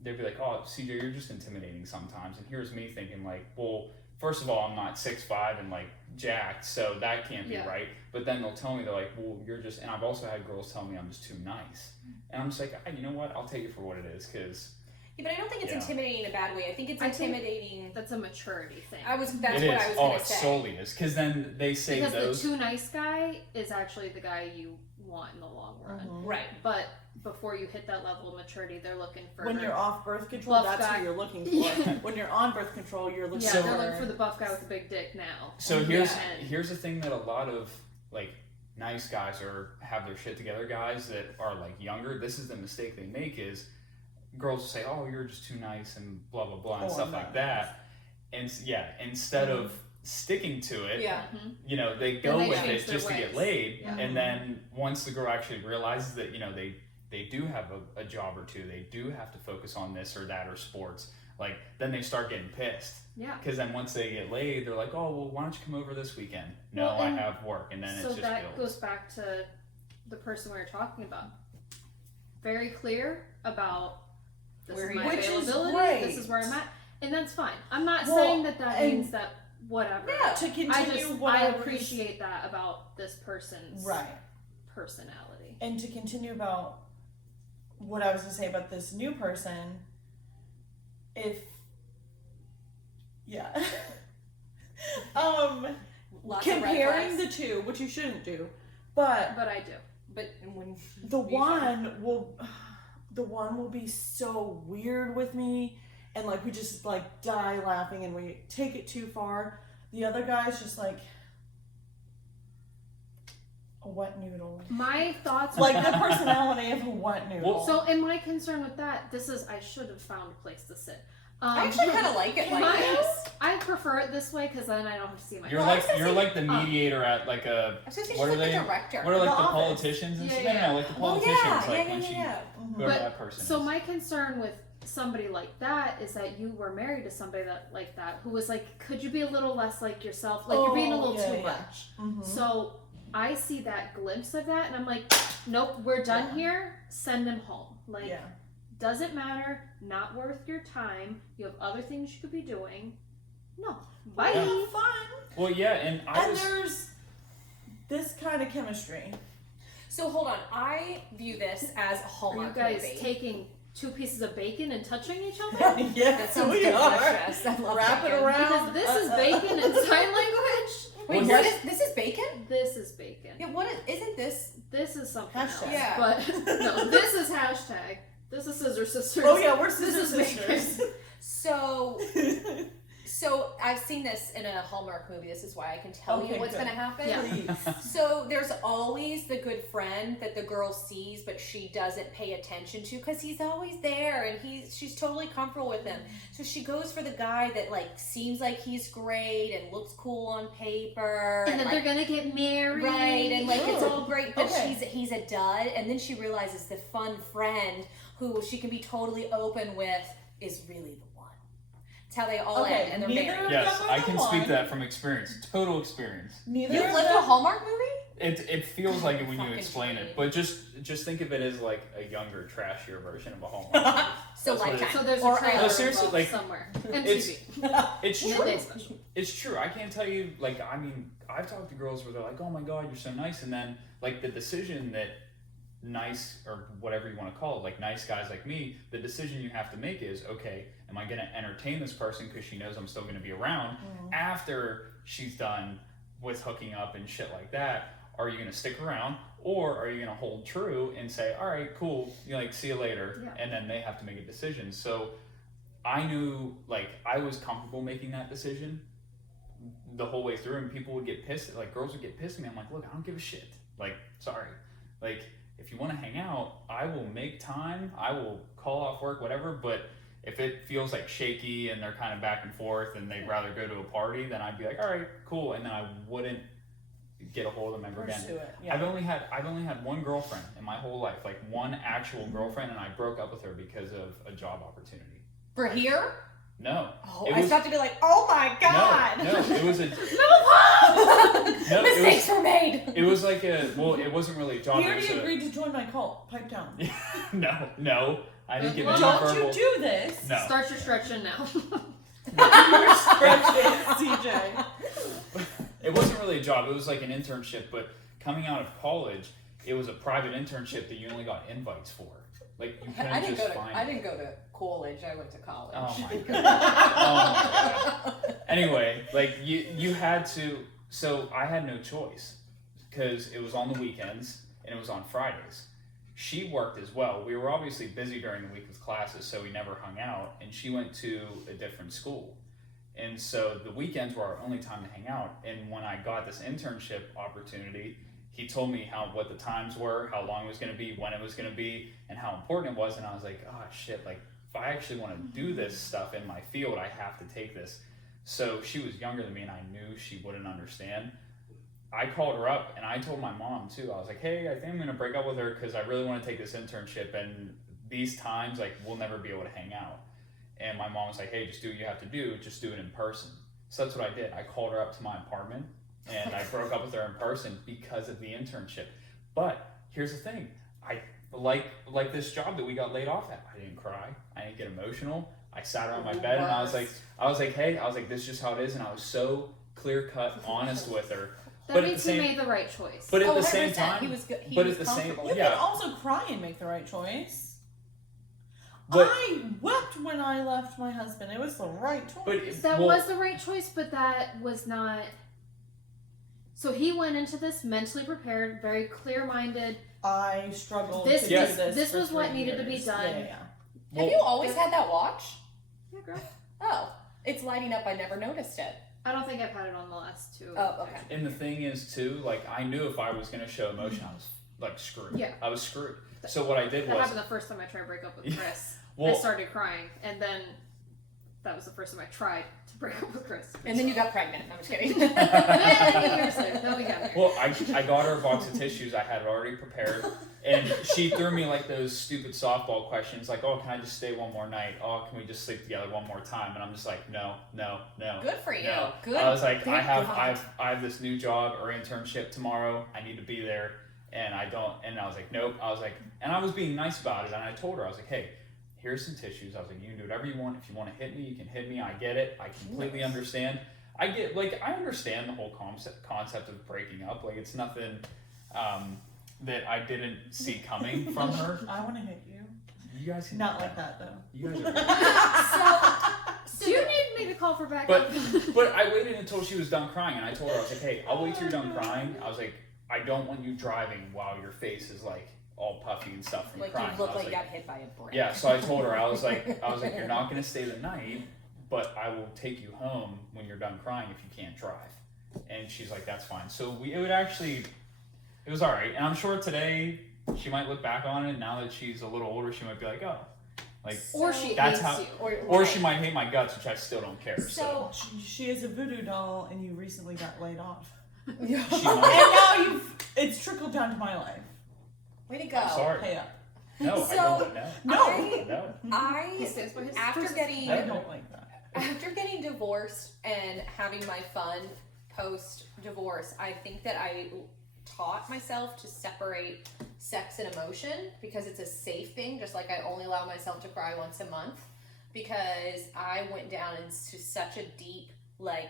they'd be like, oh, CJ, you're just intimidating sometimes. And here's me thinking like, well, first of all, I'm not 6'5" and like jacked, so that can't be right. But then they'll tell me, they're like, well, you're just, and I've also had girls tell me I'm just too nice. And I'm just like, you know what? I'll take it for what it is, because... Yeah, but I don't think it's intimidating in a bad way. I think it's intimidating. That's a maturity thing. That's what I was going to say. Oh, it solely is. Because then they say because the too nice guy is actually the guy you want in the long run. Right. But before you hit that level of maturity, they're looking for... When you're off birth control, that's who you're looking for. When you're on birth control, you're looking for... Yeah, they're looking for the buff guy with the big dick now. So here's the thing that a lot of, like, nice guys or have their shit together guys that are, like, younger, this is the mistake they make is... girls will say, oh, you're just too nice and blah, blah, blah, and stuff like that. And instead of sticking to it, they go with it just to get laid. Yeah. And then once the girl actually realizes that, they do have a job or two, they do have to focus on this or that or sports, like, then they start getting pissed. Yeah. Because then once they get laid, they're like, oh, well, why don't you come over this weekend? No, I have work. And then it's just So that goes back to the person we were talking about. Very clear about... This is my availability, this is where I'm at, and that's fine. I'm not saying that means that whatever. Yeah, to continue I appreciate that about this person's personality. And to continue about what I was going to say about this new person, comparing the two, which you shouldn't do, but I do. But when the one will be so weird with me, and like we just like die laughing and we take it too far. The other guy's just like a wet noodle. My thoughts like the personality of a wet noodle. So in my concern with that, I should have found a place to sit. I actually kind of like it like this. I prefer it this way because then I don't have to see my. You're like the mediator at like a. What are they? Director. What are like the politicians and stuff? No, like the politicians, when she whoever that person is. So my concern with somebody like that is that you were married to somebody like that who was like, could you be a little less like yourself? Like you're being a little too much. Mm-hmm. So I see that glimpse of that, and I'm like, nope, we're done here. Send him home. Like. Yeah. Doesn't matter, not worth your time. You have other things you could be doing. No. Bye. Yeah. Fun. Well, yeah, and there's this kind of chemistry. So hold on, I view this as a Hallmark movie. Are you guys taking 2 pieces of bacon and touching each other? Yes, that we delicious. I love Wrap it around. Because this is bacon in sign language. Wait, this is bacon? This is bacon. Yeah, isn't this? This is something else. Yeah. But no, this is hashtag. This is Scissor Sisters. Oh yeah, we're Scissor Sisters. So I've seen this in a Hallmark movie. This is why I can tell you what's going to happen. Yeah. So there's always the good friend that the girl sees, but she doesn't pay attention to because he's always there and she's totally comfortable with him. So she goes for the guy that like seems like he's great and looks cool on paper. And then like, they're gonna get married. Right, and like it's all great, but he's a dud. And then she realizes the fun friend who she can be totally open with is really the one. It's how they all end, and they're married. Yes, I can speak to that from experience, total experience. You've lived a Hallmark movie? It feels like it when you explain it, but just think of it as like a younger, trashier version of a Hallmark movie. So Lifetime. So there's a trailer seriously, like, somewhere. MTV. It's true. It's true. I can't tell you, like, I mean, I've talked to girls where they're like, oh my god, you're so nice, and then like the decision that nice, or whatever you want to call it, like nice guys like me, the decision you have to make is, okay, am I going to entertain this person because she knows I'm still going to be around after she's done with hooking up and shit like that? Are you going to stick around, or are you going to hold true and say, all right, cool, see you later, and then they have to make a decision? So I knew, like, I was comfortable making that decision the whole way through, and people would get pissed, like, girls would get pissed at me. I'm like, look, I don't give a shit. Like, sorry. Like, if you want to hang out, I will make time, I will call off work, whatever, but if it feels like shaky and they're kind of back and forth and they'd rather go to a party, then I'd be like, all right, cool, and then I wouldn't get a hold of them ever again. I've only had one girlfriend in my whole life, like one actual girlfriend, and I broke up with her because of a job opportunity. For here? No. Oh, I stopped to be like, oh my god. No, it was a no, mistakes were made. It was like it wasn't really a job. He already agreed to join my cult. Pipe down. No. I didn't get any Don't verbal. you do this? No. Start your stretching now. You're stretching, CJ. It wasn't really a job. It was like an internship, but coming out of college, it was a private internship that you only got invites for. Like, you couldn't I didn't go to college. I went to college. Oh my god. Anyway, like you had to. So I had no choice because it was on the weekends and it was on Fridays. She worked as well. We were obviously busy during the week with classes, so we never hung out. And she went to a different school. And so the weekends were our only time to hang out. And when I got this internship opportunity, he told me what the times were, how long it was going to be, when it was going to be, and how important it was. And I was like, oh shit, like if I actually want to do this stuff in my field, I have to take this. So she was younger than me and I knew she wouldn't understand. I called her up and I told my mom too. I was like, hey, I think I'm going to break up with her because I really want to take this internship, and these times, like, we'll never be able to hang out. And my mom was like, hey, just do what you have to do. Just do it in person. So that's what I did. I called her up to my apartment and I broke up with her in person because of the internship. But here's the thing. I like this job that we got laid off at. I didn't cry. I didn't get emotional. I sat around my bed and I was like, hey, this is just how it is. And I was so clear cut, honest with her. That means he made the right choice. But at the same time, he was good. You can also cry and make the right choice. But, I wept when I left my husband. It was the right choice. That was the right choice, but that was not. So he went into this mentally prepared, very clear-minded. I struggled to do this. This was what needed to be done. Yeah. Have you always had that watch? Yeah, girl. Oh, it's lighting up. I never noticed it. I don't think I've had it on the last two. Oh, okay. And the thing is, too, like, I knew if I was going to show emotion, I was, like, screwed. Yeah. I was screwed. So what I did that was... happened the first time I tried to break up with Chris. Well, I started crying, and then that was the first time I tried to break up with Chris. And then you got pregnant. I'm just kidding. Well, I got her a box of tissues. I had it already prepared. And she threw me like those stupid softball questions, like, oh, can I just stay one more night? Oh, can we just sleep together one more time? And I'm just like, no. Good for you. No. Good. I was like, I have this new job or internship tomorrow. I need to be there. And I don't. And I was like, nope. I was like, and I was being nice about it. And I told her, I was like, hey, here's some tissues. I was like, you can do whatever you want. If you want to hit me, you can hit me. I get it. I completely understand. I understand the whole concept of breaking up. Like, it's nothing that I didn't see coming from her. I want to hit you. You guys can not like that though. You guys are So do you need me to call for backup? But I waited until she was done crying, and I told her, I was like, hey, I'll wait till you're done crying. I was like, I don't want you driving while your face is like all puffy and stuff from crying. You look like you got hit by a brick. Yeah, so I told her, I was like, you're not gonna stay the night, but I will take you home when you're done crying if you can't drive. And she's like, that's fine. So it was all right. And I'm sure today she might look back on it. Now that she's a little older, she might be like, oh, like, or she that's hates how, you, or she might hate my guts, which I still don't care. So she is a voodoo doll, and you recently got laid off. She might. And now it's trickled down to my life. Way to go. I'm sorry. Pay up. No, So, I don't know. No. I don't like that. After getting divorced and having my fun post-divorce, I think that I taught myself to separate sex and emotion because it's a safe thing, just like I only allow myself to cry once a month, because I went down into such a deep, like,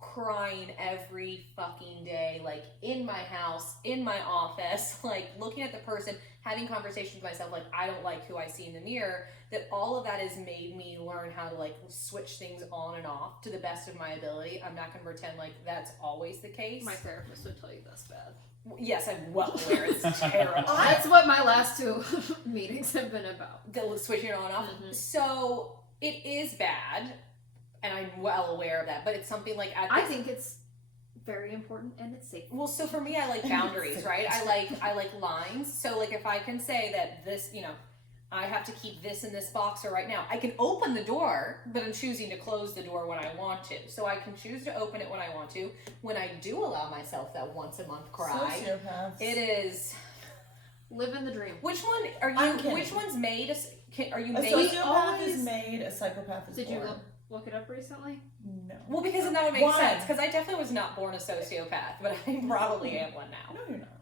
crying every fucking day, like in my house, in my office, like looking at the person, having conversations with myself, like I don't like who I see in the mirror, that all of that has made me learn how to like switch things on and off to the best of my ability. I'm not gonna pretend like that's always the case. My therapist would tell you that's bad. Yes, I'm well aware it's terrible. That's what my last 2 meetings have been about. The switching it on and off. Mhm. So it is bad, and I'm well aware of that, but it's something like I think it's very important and it's safe. well, so for me, I like boundaries, right? I like lines. So like if I can say that this, you know, I have to keep this in this boxer right now. I can open the door, but I'm choosing to close the door when I want to. So I can choose to open it when I want to. When I do allow myself that once a month cry, Sociopaths. it is. Living the dream. Which one are you? I'm kidding. Which one's made? Are you A made? sociopath is made, a psychopath is Did you born. look it up recently? No. Well, because then that would make Why? sense. Because I definitely was not born a sociopath, but I probably am one now. No, you're not.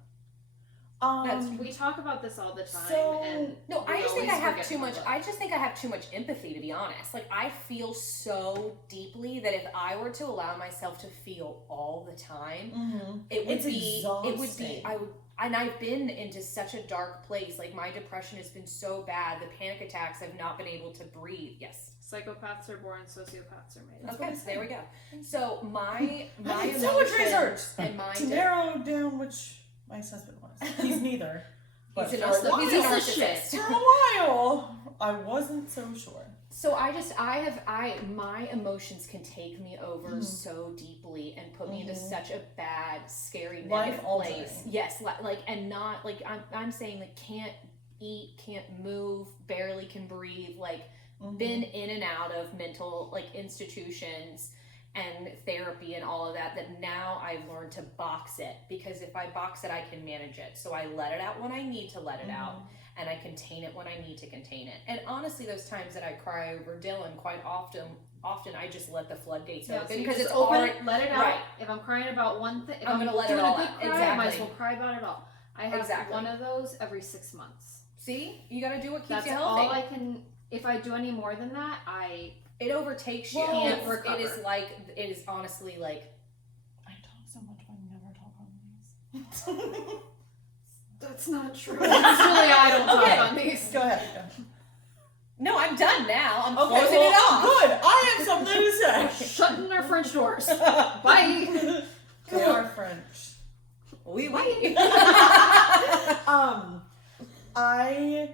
We talk about this all the time, So- and No, I we just think I always have forget too how much. to- I just think I have too much empathy, to be honest. Like I feel so deeply that if I were to allow myself to feel all the time, Mm-hmm. it would It's be. It would be. exhausting. I would. And I've been into such a dark place. Like my depression has been so bad. The panic attacks. I've not been able to breathe. Yes. Psychopaths are born, sociopaths are made. That's what Okay. I So there we said. go. So my I did so much emotions research and my to narrow down which my husband was. He's neither. But He's a for narcissist. while- He's a Piece of narcissist. shit. For a while, I wasn't so sure. So my emotions can take me over so deeply and put me into such a bad, scary, negative Life-altering. place. Yes, like and not like I'm saying like can't eat, can't move, barely can breathe, like been in and out of mental like institutions and therapy and all of that now I've learned to box it, because if I box it I can manage it. So I let it out when I need to let it out, and I contain it when I need to contain it. And honestly, those times that I cry over Dylan, quite often I just let the floodgates Yeah, open, so you because just it's open already it, let it out. right. If I'm crying about one thing, if I'm I'm gonna let it doing all a good out. cry, I might as Exactly. well cry about it all. I have Exactly. one of those every 6 months. See, you got to do what keeps That's you healthy. all I can. If I do any more than that, It overtakes you. Well, Can't It recover. is like it is honestly like I talk so much, but I never talk on these. that's not true. Actually, I don't Okay. talk on these. Go ahead. no, I'm done now. I'm Okay, closing well, it off. good. I have something to say. Shutting our French doors. Bye. They are French. Oui, Bye. oui. I,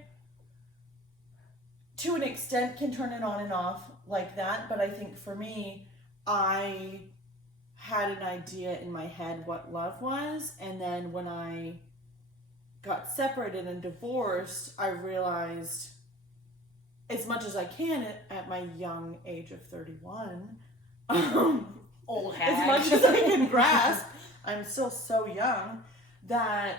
to an extent, can turn it on and off like that, but I think for me, I had an idea in my head what love was, and then when I got separated and divorced, I realized, as much as I can at my young age of 31, Old hag. as much as I can grasp, I'm still so young that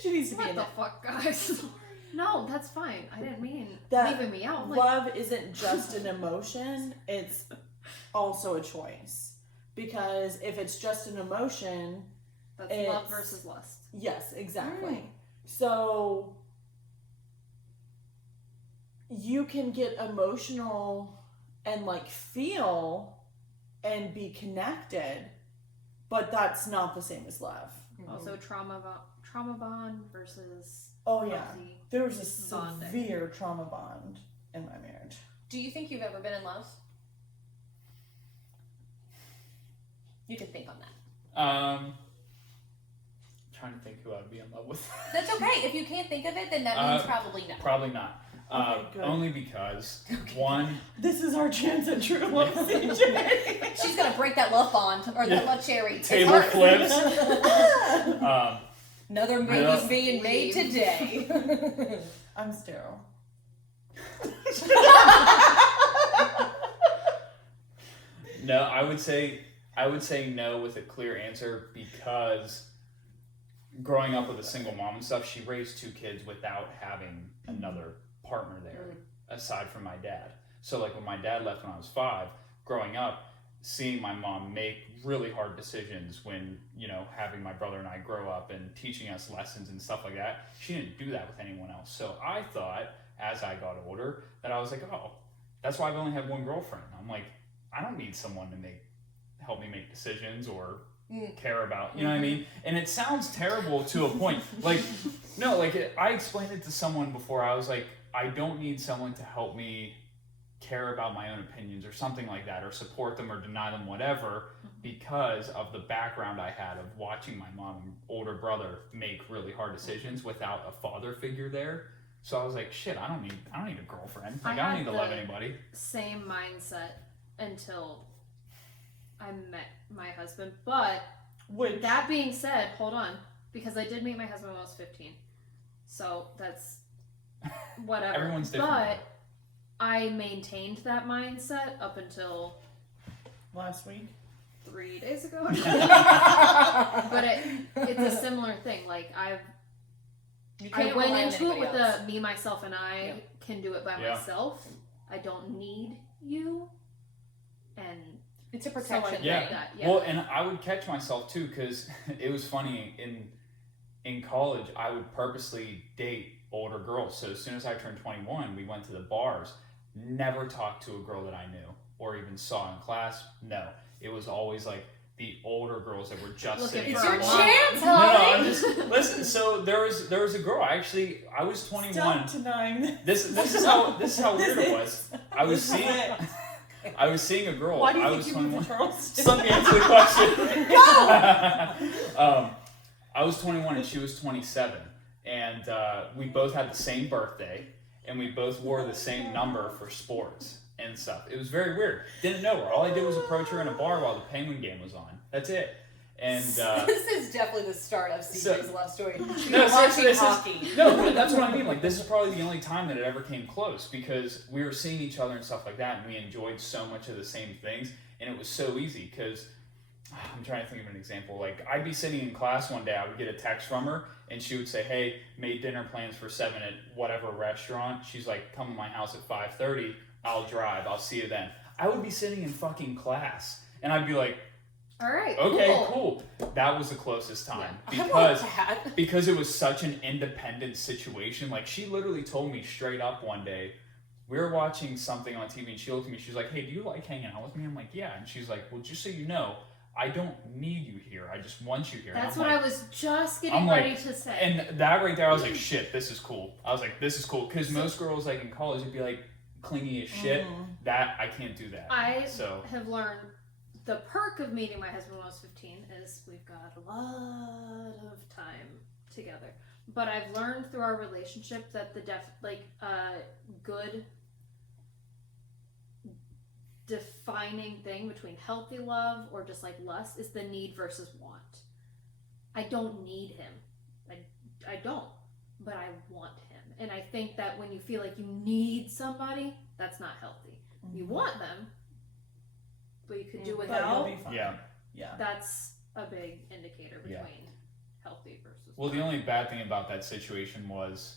she needs to be What in the it. fuck, guys? No, that's fine. I didn't mean That leaving me out. Like, love isn't just an emotion, it's also a choice. Because if it's just an emotion, that's love it's- versus lust. yes, exactly. So you can get emotional and like feel and be connected, but that's not the same as love. Also, trauma bond versus Oh yeah, healthy. there was a Bonding. severe trauma bond in my marriage. Do you think you've ever been in love? You can think on that. Trying to think who I'd be in love with. That's okay. If you can't think of it, then that means probably no. Probably not. Okay, good. Only because one, This is our chance at true love, CJ. She's gonna break that love bond or that love cherry. It's table hers. flips. Another Yeah. baby's being made Leave. today. I'm sterile. No, I would say no with a clear answer, because growing up with a single mom and stuff, she raised 2 kids without having another partner there aside from my dad. So like when my dad left when I was 5, growing up, seeing my mom make really hard decisions when, you know, having my brother and I grow up and teaching us lessons and stuff like that, she didn't do that with anyone else. So I thought as I got older that I was like, oh, that's why I've only had one girlfriend. I'm like, I don't need someone to help me make decisions or care about, you know what I mean? And it sounds terrible to a point. Like, no, like I explained it to someone before. I was like, I don't need someone to help me care about my own opinions or something like that, or support them or deny them, whatever, because of the background I had of watching my mom and older brother make really hard decisions without a father figure there. So I was like, shit, I don't need a girlfriend. Like, I don't need to love anybody. Same mindset until I met my husband. But with that being said, hold on, because I did meet my husband when I was 15. So that's whatever. Everyone's different. But I maintained that mindset up until last week, 3 days ago. But it's a similar thing. Like I went into it with me, myself, and I can do it by myself. I don't need you, and it's a protection. That, Well, and I would catch myself too, because it was funny in college. I would purposely date older girls. So as soon as I turned 21, we went to the bars. Never talked to a girl that I knew or even saw in class. No, it was always like the older girls that were just sitting. It's your chance, honey. No, I'm just listen. So there was a girl. I was 21. Stop denying This is how weird it was. I was seeing a girl. Why do you I think was you 21. moved to Charleston? Let me answer the question. Go! I was 21 and she was 27, and we both had the same birthday, and we both wore the same number for sports and stuff. It was very weird. Didn't know her. All I did was approach her in a bar while the Penguin game was on. That's it. And this is definitely the start of CJ's love story. No, watching hockey. No, but that's what I mean. Like, this is probably the only time that it ever came close, because we were seeing each other and stuff like that, and we enjoyed so much of the same things, and it was so easy. Because I'm trying to think of an example. Like, I'd be sitting in class one day, I would get a text from her, and she would say, "Hey, made dinner plans for 7 at whatever restaurant." She's like, "Come to my house at 5:30. I'll drive. I'll see you then." I would be sitting in fucking class, and I'd be like, all right, okay, cool. That was the closest time, because it was such an independent situation. Like, she literally told me straight up one day, we were watching something on TV, and she looked at me, she's like, "Hey, do you like hanging out with me?" I'm like, "Yeah." And she's like, "Well, just so you know, I don't need you here. I just want you here." That's what I was just getting ready to say. And that right there, I was like, shit, this is cool. I was like, this is cool. Because most girls, like, in college, would be like clingy as shit. That, I can't do that. I have learned the perk of meeting my husband when I was 15 is we've got a lot of time together. But I've learned through our relationship that the good defining thing between healthy love or just like lust is the need versus want. I don't need him. I don't, but I want him. And I think that when you feel like you need somebody, that's not healthy. You want them, but you could do without. Yeah. That's a big indicator between healthy versus. Well, the only bad thing about that situation was,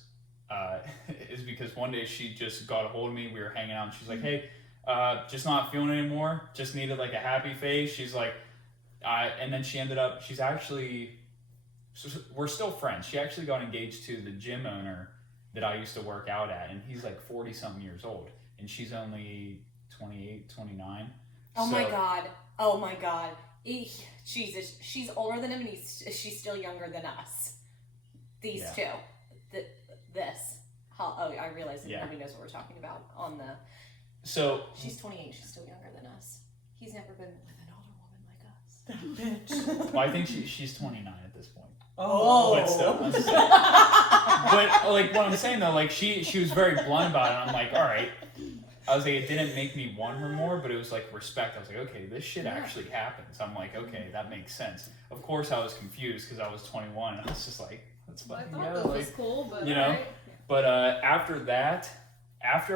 is because one day she just got a hold of me. We were hanging out, and she's like, "Hey, just not feeling it anymore. Just needed like a happy face." She's like, and then she ended up. She's actually, we're still friends. She actually got engaged to the gym owner that I used to work out at, and he's like 40 something years old, and she's only 28, 29. Oh my god. Jesus, she's older than him, and she's still younger than us. These two. I realize that nobody knows what we're talking about on the... So... She's 28, she's still younger than us. He's never been with an older woman like us. Bitch. Well, I think she's 29 at this point. Oh. But still. But, like, what I'm saying, though, like, she was very blunt about it. I'm like, all right. I was like, it didn't make me want her more, but it was like respect. I was like, okay, this shit actually happens. I'm like, okay, that makes sense. Of course, I was confused because I was 21, and I was just like, that's fucking I thought this was cool, but you know. right. But after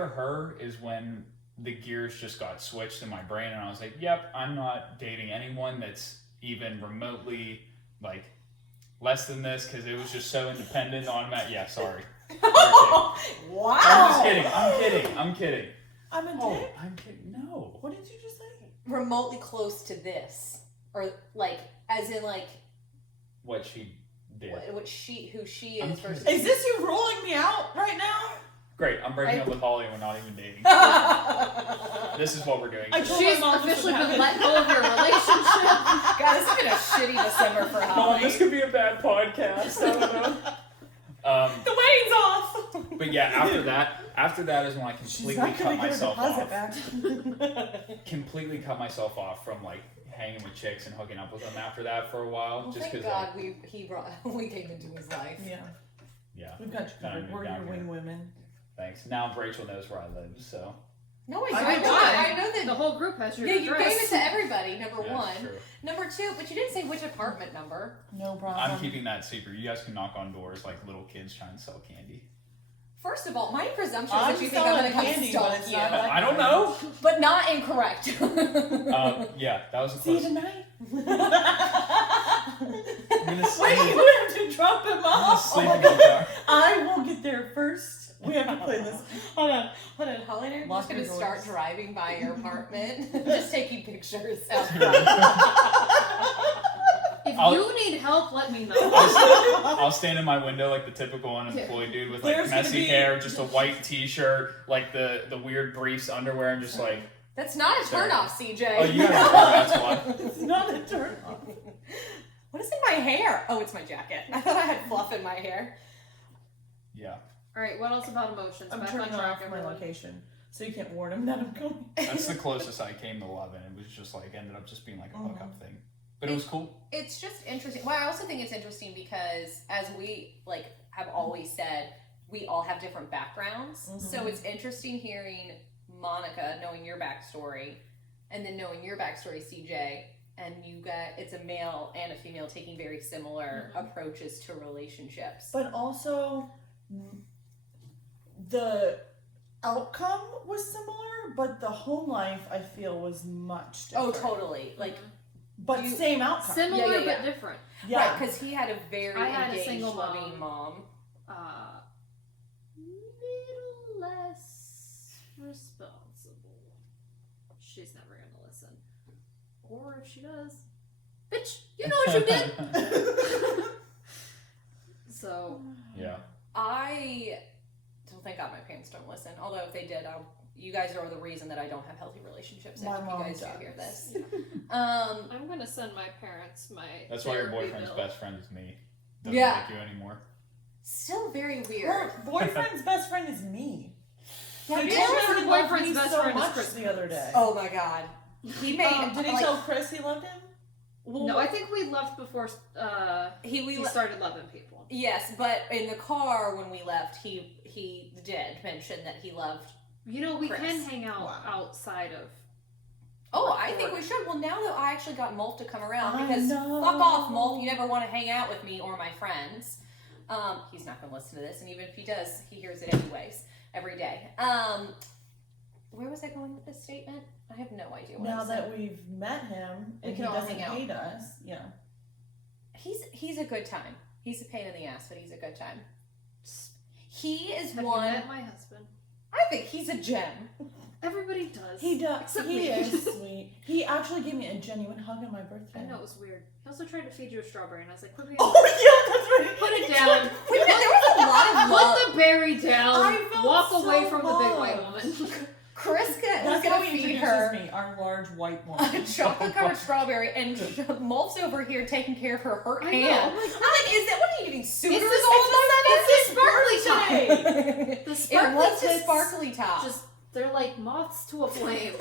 her is when the gears just got switched in my brain, and I was like, yep, I'm not dating anyone that's even remotely like less than this, because it was just so independent on that. Yeah, sorry. Wow. I'm kidding. I'm a dick? I'm kidding. No. What did you just say? Remotely close to this. Or, like, as in, like... What she did. Who she is versus... Is this you rolling me out right now? Great, I'm breaking up with Holly and we're not even dating. This is what we're doing. She's officially been let go of your relationship. God, this has been a shitty December for Holly. Mom, this could be a bad podcast. I don't know. The weight's off. But yeah, after that is when I completely cut myself off. Completely cut myself off from like hanging with chicks and hooking up with them after that for a while. Well, just thank God we came into his life. Yeah. We've got you covered. We're your wing women. Thanks. Now Rachel knows where I live, so. No, I know that the whole group has your you address. gave it to everybody, number Yeah, one. true. Number two, but you didn't say which apartment number. No problem. I'm keeping that secret. You guys can knock on doors like little kids trying to sell candy. First of all, my presumption is that you think I'm going to come stalk you. I don't know. But not incorrect. Yeah, that was a See you close. tonight. I'm gonna Wait, sleep. we have to drop him I'm off. sleeping in the car. I will get there first. We have to play this. Hold on. Holly and I are Lock just going to your start doors. driving by your apartment, just taking pictures out If I'll- you need help, let me know. I'll stand in my window like the typical unemployed dude with like There's gonna messy be- hair, just a white t-shirt, like the weird briefs underwear, and just like, That's not a turnoff, CJ. oh, you gotta know, that's why. It's not a turn off. What is in my hair? Oh, it's my jacket. I thought I had fluff in my hair. Yeah, Alright, what else about emotions? I'm Back on turning track, off my everyone. location, so you can't warn him that I'm coming. that's the closest I came to love, and it was just like ended up just being like a hookup thing, but it was cool. It's just interesting. Well, I also think it's interesting because, as we like have always said, we all have different backgrounds. So it's interesting hearing Monica, knowing your backstory, and then knowing your backstory, CJ, and you got it's a male and a female taking very similar approaches to relationships. But also, the outcome was similar, but the home life I feel was much different. Oh, totally. Like, But same outcome. Similar Yeah. but different. Yeah. right, because he had a very I had a engaged, single loving mom. mom. Little less responsible. She's never gonna listen. Or if she does, bitch, you know what you did. So Yeah. I don't thank God my parents don't listen. Although if they did, you guys are the reason that I don't have healthy relationships. My If you mom guys do does. hear this, I'm gonna send my parents my. That's why your therapy boyfriend's bill. best friend is me. Doesn't Yeah. like you anymore. still very weird. Her boyfriend's best friend is me. Yeah, He your told me he loved boyfriend's me best so friend is much Chris. the other day. Oh my God, he made. Did he like, tell Chris he loved him? No, I think we left before we started loving people. Yes, but in the car when we left, he did mention that he loved. You know, we Chris. can hang out Wow. outside of. Oh, I think we should. Well, now that I actually got Mulf to come around, I because know. fuck off, Mulf. You never want to hang out with me or my friends. He's not going to listen to this, and even if he does, he hears it anyways every day. Where was I going with this statement? I have no idea. What Now I said. that we've met him We and he can all doesn't hang out. hate us, yeah. He's a good time. He's a pain in the ass, but he's a good time. He is Have one. you met my husband? I think he's a gem. Everybody does. He does. Except He me. is sweet. He actually gave me a genuine hug on my birthday. I know, it was weird. He also tried to feed you a strawberry, and I was like, put it Oh yeah, that's right. Put it He down. tried- Wait a minute, there was a lot of love. Put the berry down. I felt Walk so away from the big loved. white woman. Chris was That's how gonna he feed introduces her me, our large white a woman. chocolate covered strawberry, and Mulf's over here taking care of her hurt I know. hand. I'm like, I'm like, is that what are you getting suitors It's all of a it's sudden? his sparkly It The sparkly was his tits sparkly top. Just, they're like moths to a flame.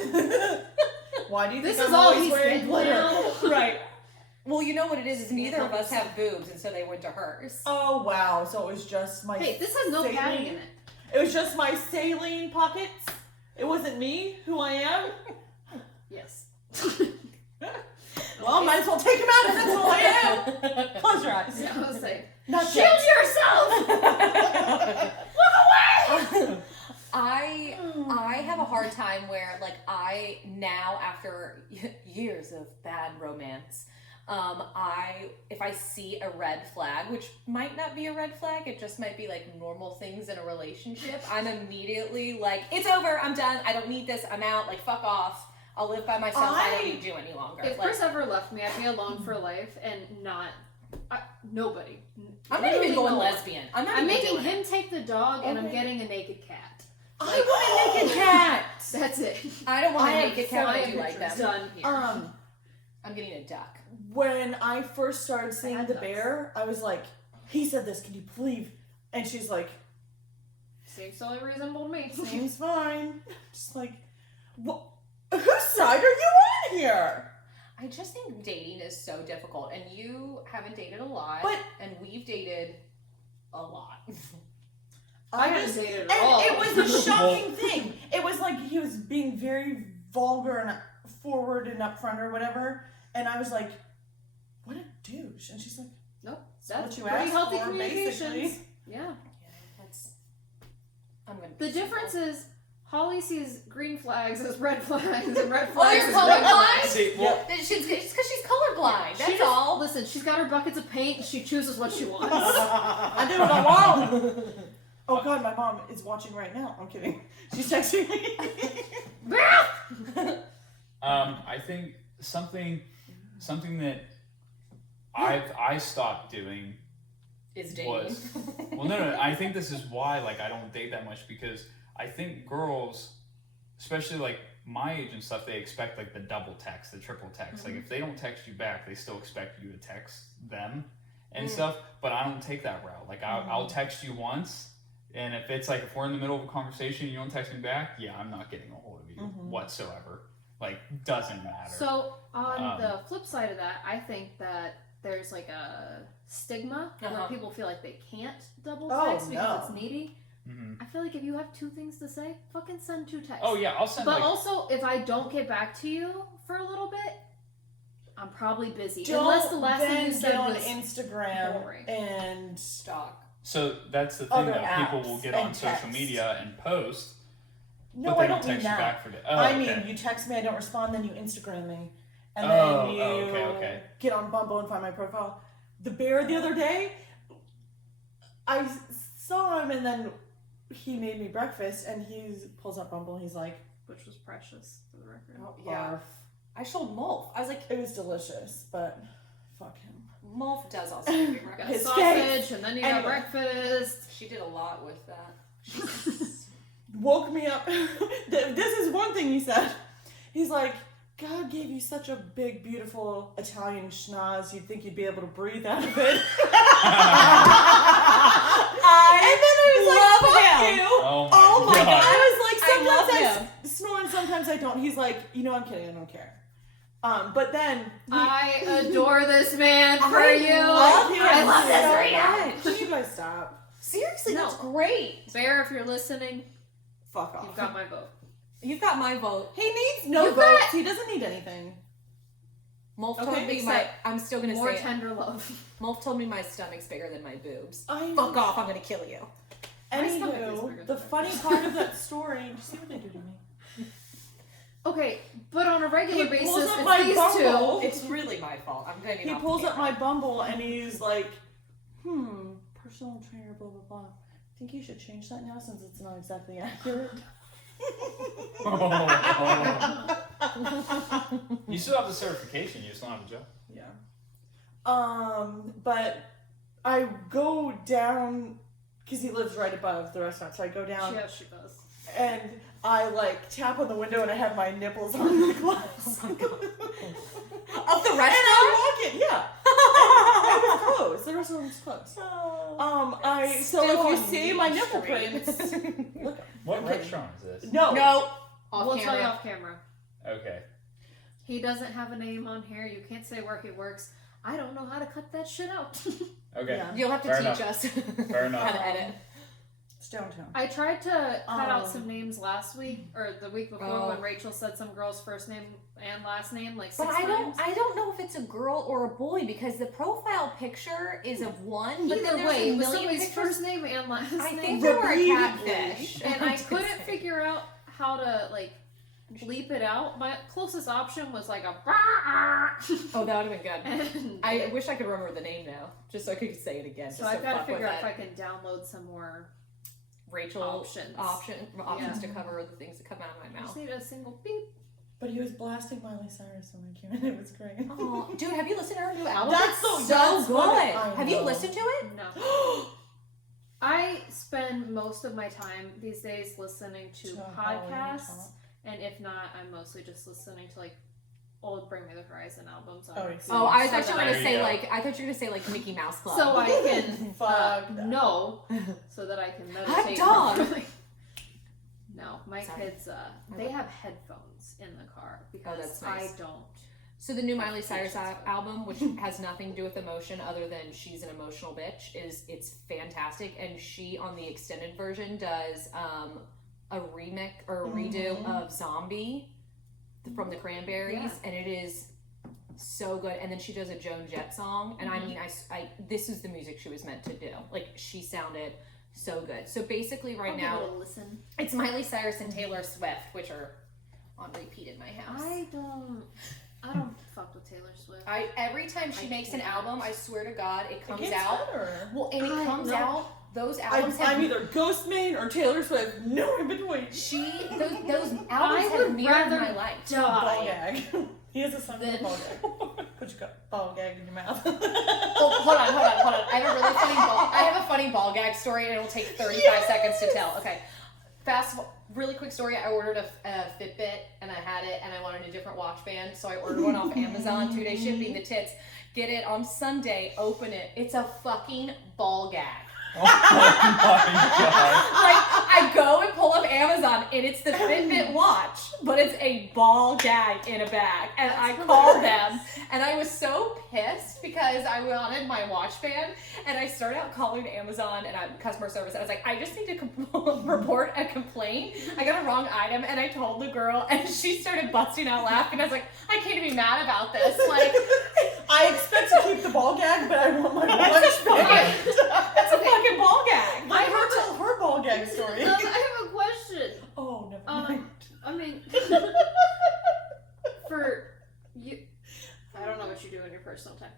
Why do you think This is I'm all always he's wearing getting glitter? now. Right. Well, you know what it is neither of us have boobs, and so they went to hers. Oh wow! So it was just my. Hey, this has no saline- padding in it. It was just my saline pockets. It wasn't me, who I am. Yes. Well, might as well take him out if that's who I am. Close your eyes. Yeah, I was like, Not shield yourself! I have a hard time where, like, I now, after years of bad romance, if I see a red flag, which might not be a red flag, it just might be like normal things in a relationship, I'm immediately like, it's over, I'm done, I don't need this, I'm out, like, fuck off, I'll live by myself, I don't need you any longer. If Like, Chris ever left me, I'd be alone for life and not Nobody. I'm not even Literally going no one. lesbian. I'm not I'm even making doing it. him take the dog, and I'm Okay. getting a naked cat. I want a naked cat. That's it. I don't want I to have make a cat. I I am do like them. done here. I'm getting a duck. When I first started seeing had the ducks. bear, I was like, he said this, can you believe? And she's like, Seems totally reasonable to me. seems fine. Just like, what? Whose side are you on here? I just think dating is so difficult, and you haven't dated a lot, But- and we've dated a lot. I haven't dated at all. And it was a shocking thing. It was like he was being very vulgar and forward and upfront or whatever. And I was like, what a douche. And she's like, Nope. what That's you pretty asked healthy for, communications. basically. Yeah. That's. I'm gonna. The difference is Holly sees green flags as red flags and red Oh, flags you're as red flags. colorblind. See, well, It's because she's colorblind. She That's just, all. Listen, she's got her buckets of paint and she chooses what she wants. I do what I want. Oh God, my mom is watching right now. I'm kidding. She's texting me. I think something that I stopped doing Is dating. was well no I think this is why like I don't date that much, because I think girls, especially like my age and stuff, they expect like the double text, the triple text. Like if they don't text you back, they still expect you to text them and stuff. But I don't take that route. Like I'll text you once, and if it's like if we're in the middle of a conversation and you don't text me back, yeah, I'm not getting a hold of you whatsoever. Like doesn't matter. So on the flip side of that, I think that there's like a stigma where people feel like they can't double text because it's needy. I feel like if you have two things to say, fucking send two texts. Oh yeah, I'll send. But like, also, if I don't get back to you for a little bit, I'm probably busy. Don't Unless the last thing then you said get on was Instagram boring. and Stalk. so that's the thing other though. People apps will get and on social text. media and post, no, but they I don't don't mean text you that. back for the. Oh, I okay. mean, you text me, I don't respond, then you Instagram me, and Oh, then you okay. get on Bumble and find my profile. The bear the other day, I saw him, and then he made me breakfast, and he pulls up Bumble, and he's like, which was precious for the record. Oh, yeah. "Barf." I showed Mulf. I was like, It was delicious, but fuck him. Mulf does also make me You got breakfast. His sausage, face. and then you Anyway. got breakfast. She did a lot with that. Woke me up. This is one thing he said. He's like, God gave you such a big, beautiful Italian schnoz, you'd think you'd be able to breathe out of it. And then I was like, love fuck him. you. Oh my god. I was like, I love sometimes I snore and sometimes I don't. He's like, I'm kidding, I don't care. But then I adore this man for I you. love him I love this so Rita. much. You guys stop. Seriously, No. that's great. Bear, if you're listening, Fuck off. you've got my vote. You've got my vote. He needs no You votes. got- He doesn't need anything. Mulf Okay, told me except I'm still gonna More say it. tender love. Mulf told me my stomach's bigger than my boobs. I Fuck off! I'm gonna kill you. My stomach is bigger Anywho, than the my funny boobs. part of that story, you see what they do to me? Okay, but on a regular He basis, pulls up it's my these Bumble. two. It's really my fault. I'm gonna. He pulls up my Bumble and he's like, personal trainer, blah, blah, blah. I think you should change that now since it's not exactly accurate. You still have the certification. You just don't have a job. Yeah. But I go down, because he lives right above the restaurant, so I go down Yes, she does. and I like tap on the window and I have my nipples on the glass. Oh my God. Of the restaurant? And I walk in, yeah. It was closed. The restaurant was closed. So Still if you on see my Main nipple Street. prints, look. What I'm kidding. restaurant is this? No. No. Off We'll tell you camera. off camera. Okay. He doesn't have a name on here. You can't say where he works. I don't know how to cut that shit out. Okay. Yeah. You'll have to Fair teach enough. us Fair enough. how to edit. It's downtown. I tried to cut out Um, some names last week or the week before Oh. when Rachel said some girl's first name and last name like But 6 I times. don't know if it's a girl or a boy because the profile picture is of one, but then Either there's way, a it was million somebody's pictures. first name and last I name. think they were a Repeatedly. catfish. And I couldn't figure out how to like bleep it out. My closest option was like a Oh, that would have been good. and I wish I could remember the name now, just so I could say it again. so just I've got to fuck with figure out if that. I can download some more Rachel options. options Yeah. to cover the things that come out of my I just mouth. need a single beep. But he was blasting Miley Cyrus on my camera. It was great. Oh, dude, have you listened to her new album? That's It's so so what it Have you listened to it? No. I spend most of my time these days listening to podcasts, and if not, I'm mostly just listening to like old Bring Me the Horizon albums. On repeat. Oh, I thought you were There gonna you say go. I thought you were gonna say like Mickey Mouse Club. So I can Fuck that. know, so that I can Hot meditate. dog. properly. No, my Sorry. kids, they have headphones in the car because that's nice. I don't. So the new Miley Cyrus album, which has nothing to do with emotion other than she's an emotional bitch, it's fantastic. And she on the extended version does a remix or a redo of Zombie from the Cranberries, and it is so good. And then she does a Joan Jett song, and I mean, I this is the music she was meant to do. Like she sounded so good. So basically, right now, give it a listen. it's Miley Cyrus and Taylor Swift, which are on repeat in my house. I don't fuck with Taylor Swift. Every time she makes an album, I swear to God, it comes gets out. better. Well, and it comes no. out. Those albums I'm either Ghost Main or Taylor Swift. No in between. Those albums have would mirrored rather my life. Ball gag. He has a song called Ball Gag. Put your ball gag in your mouth. Oh, hold on. I have a funny ball gag story, and it will take 35 seconds to tell. Okay, really quick story. I ordered a Fitbit, and I had it, and I wanted a different watch band, so I ordered one off Amazon, 2-day shipping, the tits. Get it on Sunday, open it. It's a fucking ball gag. Oh my god. Like, I go and pull up Amazon, and it's the Fitbit watch, but it's a ball gag in a bag. And I called them, and I was so pissed because I wanted my watch band, and I started out calling Amazon and customer service, and I was like, I just need to report a complaint. I got a wrong item, and I told the girl, and she started busting out laughing. I was like, I can't be mad about this. Like, I expect to keep the ball gag, but I want my watch band. that's a fucking ball gag. I heard tell her ball gag story. I have a question. Oh, never mind. I mean, for you, I don't know what you do in your personal time.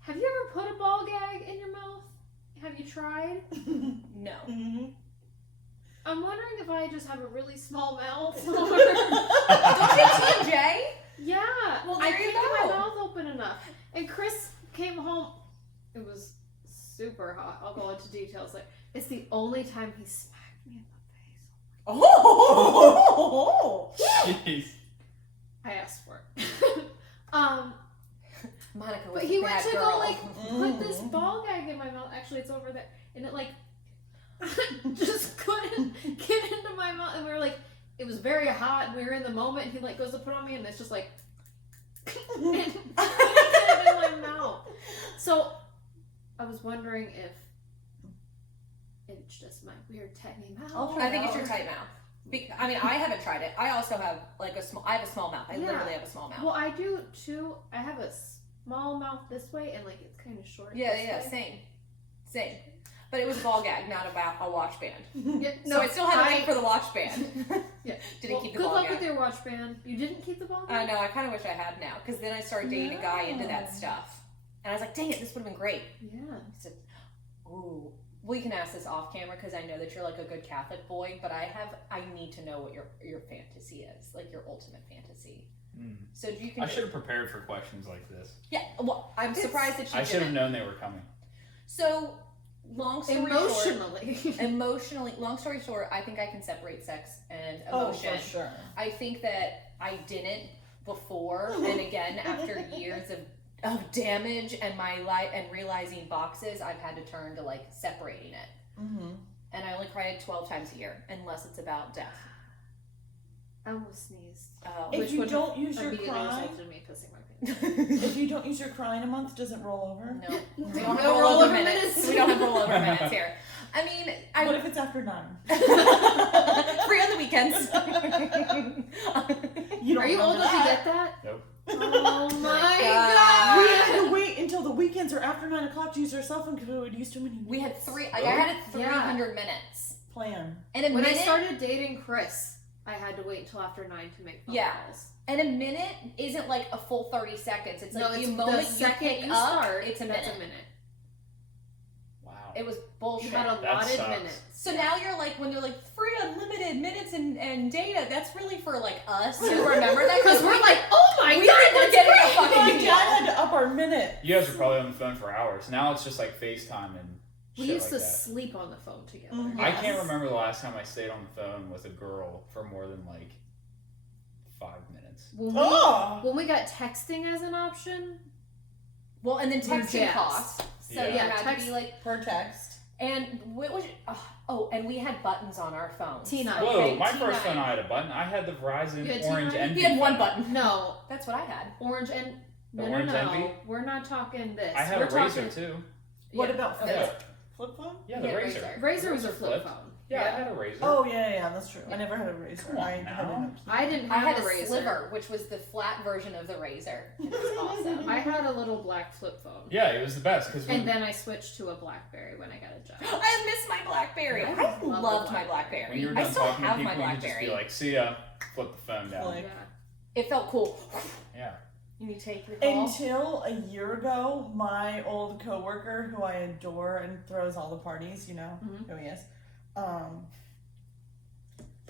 Have you ever put a ball gag in your mouth? Have you tried? No. Mm-hmm. I'm wondering if I just have a really small mouth. Or... Don't you TJ? Yeah. Well, I there you can't get go. my mouth open enough. And Chris came home. It was super hot. I'll go into details later. It's the only time he smacked me in the face. Oh! Jeez. I asked for it. Monica was But a he went bad to girl. go like put this ball gag in my mouth. Actually, it's over there, and it like just couldn't get into my mouth. And we were like, it was very hot. And we were in the moment. And he like goes to put on me, and it's just like and get it in my mouth. So I was wondering if it's just my weird tiny mouth. I think it's your tight mouth. I mean, I haven't tried it. I also have like I have a small mouth. I literally have a small mouth. Well, I do too. I have a small mouth this way, and like it's kind of short. Yeah, this way. same. But it was a ball gag, not about a watch band. Yeah, So I still had to wait for the watch band. Yeah. Didn't keep the good ball luck gag. with your watch band. You didn't keep the ball I gag? know. I kind of wish I had now, because then I started dating a guy into that stuff, and I was like, dang it, this would have been great. Yeah. He said, ooh. Well, you can ask this off camera because I know that you're like a good Catholic boy, but I need to know what your fantasy is, like your ultimate fantasy. So you can. I should have prepared for questions like this. Yeah. Well, I'm surprised that you I should have didn't. known they were coming. So, long story Emotionally. emotionally, long story short, I think I can separate sex and Oh, emotion. for sure. I think that I didn't before, and again after years of damage and my life and realizing boxes, I've had to turn to like separating it. Mm-hmm. And I only cry 12 times a year, unless it's about death. I almost sneezed. If you don't use your immediately cry, resulted in me pissing my pants. if you don't use your cry in a month, does it roll over? No, we don't have No rollover rollover minutes. minutes. We don't have rollover minutes here. I mean, What if it's after 9? free on the weekends. You don't Are you old remember enough to that? get that? Nope. Oh my God. god! We had to wait until the weekends or after 9 o'clock to use our cell phone because we would use too many. We had I had it 300 Yeah. minutes. plan. And a When minute, I started dating Chris, I had to wait until after 9 to make phone Yeah. calls. and a minute isn't like a full 30 seconds. It's like No, the it's moment the second you pick you up, start, it's a that's minute. a minute. Wow. It was bullshit. You had allotted sucks. minutes. So now you're like, when they're like free unlimited minutes and data, that's really for like us to remember that Because we're like, oh my we god, think we're that's getting great. a fucking My deal. dad had to up our minute. You guys are probably on the phone for hours. Now it's just like FaceTime and We shit used like to that. sleep on the phone together. Mhm. I can't remember the last time I stayed on the phone with a girl for more than like 5 minutes. When we got texting as an option, Well, and then We're texting jazzed. costs. So Yeah. you Yeah, had text- to be like, Per text. and what was and we had buttons on our phones. T9. Whoa, Okay, my T9. first phone I had a button. I had the Verizon You had Orange T9? Envy. He had one phone. button. no, That's what I had. orange and The no, orange no, no. Envy? We're not talking this. I had We're a Razor talking, too. What Yeah. about Yeah. flip phone? Yeah, the Yeah, Razor. Razor was a Razor flip flip. phone. Yeah, I had a Razor. Oh yeah, that's true. I never had a razor. Come on I had now. I didn't I have had a Razor. Sliver, which was the flat version of the Razor. It was awesome. I had a little black flip phone. Yeah, it was the best because And then I switched to a BlackBerry when I got a job. I miss my BlackBerry. I I love the loved my when BlackBerry. you were I done still talking to have people, my you could just BlackBerry. be like, "See ya," flip the phone down. Like- Yeah. It felt cool. Yeah. You need to take your call. Until a year ago, my old coworker, who I adore and throws all the parties, you know Mhm. who he is.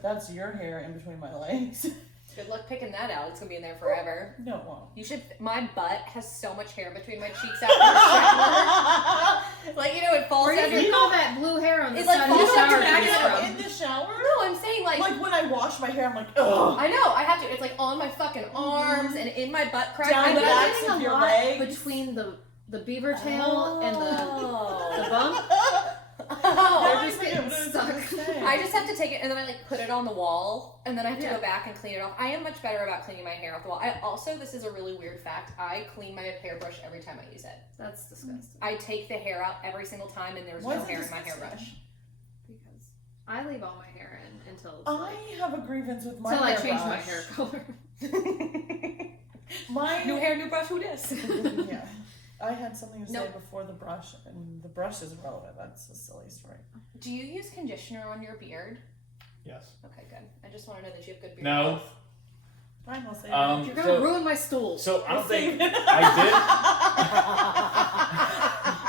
That's your hair in between my legs. Good luck picking that out. It's gonna be in there forever. No, it won't. You should. My butt has so much hair between my cheeks after the shower. Like, you know, it falls Where out do you your. all that blue hair on the It's like side of falls your out shower your piece neck from? In the shower? No, I'm saying like. Like when I wash my hair, I'm like, ugh. I know. I have to. It's like on my fucking arms and in my butt crack. Down I'm the I backs getting of a your lot legs. between the beaver tail and the bump. Oh. They're I just forget getting what I was stuck. gonna say. I just have to take it and then I like put it on the wall and then I have to Yeah. go back and clean it off. I am much better about cleaning my hair off the wall. I also, this is a really weird fact, I clean my hairbrush every time I use it. That's disgusting. I take the hair out every single time and there's Why no is it hair in my disgusting? hairbrush. Because I leave all my hair in until it's I like, have a grievance with my until I hair change my brush. hair color. My New hair, new brush, who dis? Yeah. I had something to say Nope. before the brush, and the brush is irrelevant. That's a silly story. Do you use conditioner on your beard? Yes. Okay, good. I just want to know that you have good beard No. health. Fine, I'll say You're gonna ruin my stool. So I don't think it. I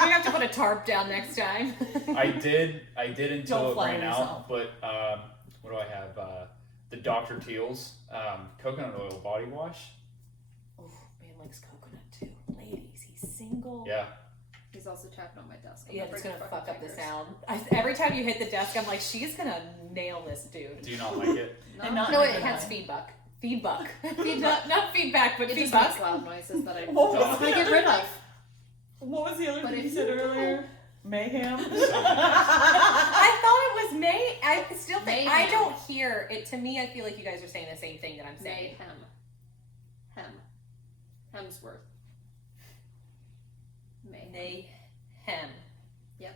We have to put a tarp down next time. I did until Don't it flatter ran out. yourself. But what do I have? The Dr. Teal's coconut oil body wash. Oh, man likes coconut too. Ladies, he's single. Yeah. He's also tapping on my desk. I'm Yeah, gonna it's break gonna your fuck fucking up the fingers. sound. Every time you hit the desk, I'm like, she's gonna nail this dude. Do you not like it? No, And not- No, it Neither has do I. feedback. Feedback. Feedback. not feedback, but it just feedback. makes loud noises that I What was don't want to the get other rid thing? of. What was the other But thing if you said you earlier? Mayhem? So- I thought it was May. I still think I Mayhem. don't hear it. To me, I feel like you guys are saying the same thing that I'm saying. Hemsworth. Mayhem. Yep.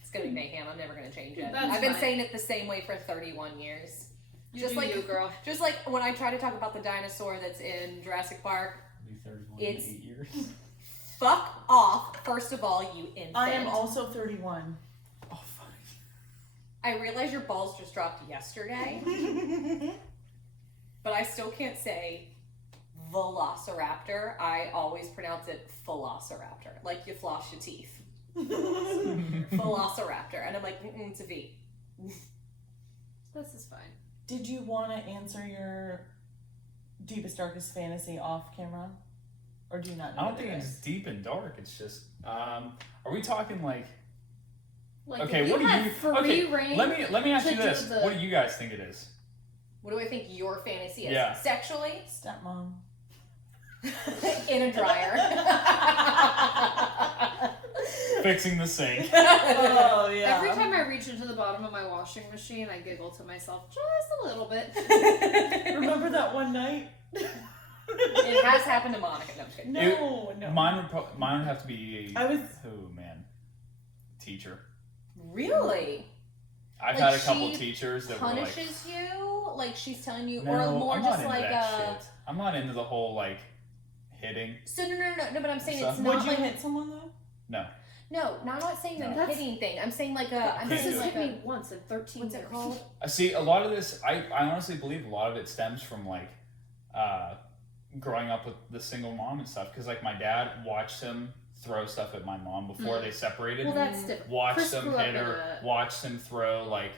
It's gonna be mayhem. I'm never gonna change it. That's I've been fine. saying it the same way for 31 years. You Just do like you, girl. Just like when I try to talk about the dinosaur that's in Jurassic Park. I'll be 31 It's- in 8 years. Fuck off, first of all, you infant. I am also 31. Oh fuck. I realize your balls just dropped yesterday, but I still can't say velociraptor. I always pronounce it velociraptor, like you floss your teeth. Velociraptor. And I'm like, it's a V. This is fine. Did you want to answer your deepest, darkest fantasy off camera? Or do you not know I don't what think it it's is? deep and dark. It's just are we talking like Like, okay, if what do had you free okay, reign let me ask to you do this. the- What do you guys think it is? What do I think your fantasy is? Yeah. Sexually? Stepmom. In a dryer. Fixing the sink. Oh, yeah. Every time I reach into the bottom of my washing machine, I giggle to myself just a little bit. Remember that one night? It has happened to Monica. No, I'm just kidding. No, no. Mine would have to be I was. oh man. Teacher. Really? I've Like, had a couple she teachers that were like Punishes you? Like she's telling you, no, or more I'm just not like into that shit. I'm not into the whole like hitting. So no, but I'm saying So- it's Would not you like hit someone though? No. no, I'm not saying the No. That's- hitting thing. I'm saying like a. I'm Can't This saying has do like hit a. me once in 13 What's years. it called? I see a lot of this. I honestly believe a lot of it stems from like growing up with the single mom and stuff. Because like my dad watched him throw stuff at my mom before they separated. Well, that's different. Watched Chris them grew up hit in her, a watched them throw like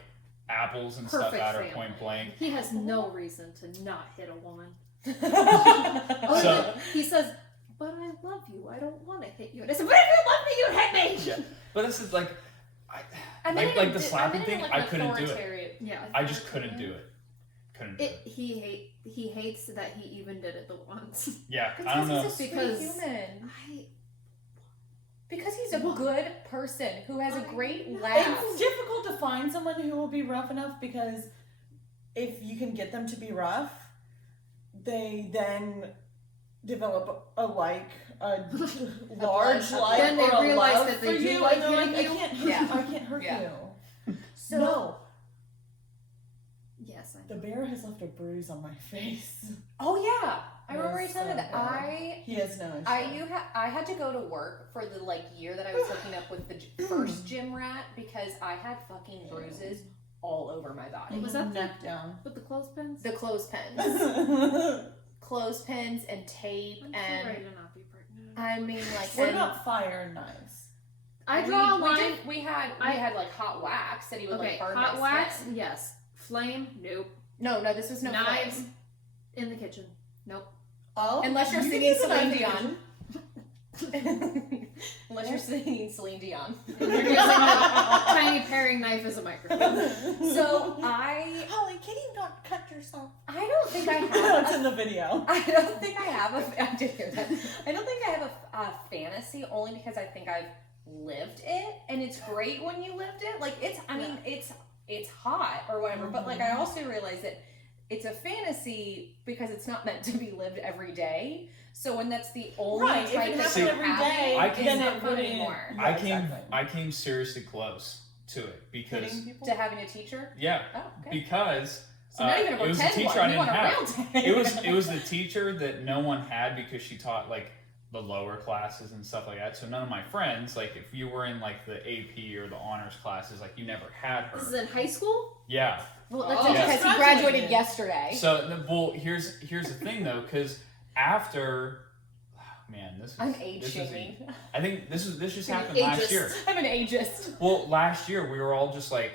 apples and stuff perfect at her family. point blank. He has no reason to not hit a woman. So- He says, "But I love you. I don't want to hit you." And I said, "But if you love me, you'd hit me." Yeah, but this is like, I'm in like an- the slapping I'm in thing. like I an couldn't do it. authoritarian- Yeah. I just couldn't do it. Couldn't do it. He hates that he even did it the once. Yeah, I don't know. He's a sweet Because- human. I Because he's a good person who has a great laugh. It's difficult to find someone who will be rough enough because if you can get them to be rough, they then develop a large like Then they or a realize love that they for do you, like and they're like, hitting I you. can't hurt Yeah. you. I can't hurt Yeah. you. So No, yes, I the bear has left a bruise on my face. Oh yeah, I remember you Yes, telling me that. He has no. I had to go to work for the year that I was hooking up with the first gym rat because I had fucking bruises all over my body. Was that neck down? with the clothespins. The clothespins, clothespins and tape I'm and sorry to not be pregnant. I mean like. What and about fire and knives? I draw a line. We had like hot wax that he would Okay, like burn hot my wax, skin. yes. Flame, nope. No, this was no Knives flame. in the kitchen, nope. Oh, Unless you're you singing can Celine keep it Dion. Unless you're singing Celine Dion. And you're using a tiny paring knife as a microphone. So Holly, can you not cut yourself? I don't think I That's have. in the video. I don't think I have I did hear that. I don't think I have a fantasy only because I think I've lived it, and it's great when you lived it. Like it's hot or whatever, but like I also realize that it's a fantasy because it's not meant to be lived every day. So when that's the only Right, if type it of happened every day, I it's can- not fun wouldn't- anymore. Yeah, I came seriously close to it because Hitting people? To having a teacher. yeah, Oh, okay. because So not even a it was a pretend teacher one. I You didn't want a have. real It was the teacher that no one had because she taught like the lower classes and stuff like that. So none of my friends, like if you were in like the AP or the honors classes, like you never had her. This is in high school? Yeah. Well, that's Oh. because Just he graduated graduated. yesterday. So well, here's the thing though, because after, man, this is I'm age this is shaming. I think this just You're happened last ageist. year. I'm an ageist. Well, last year we were all just like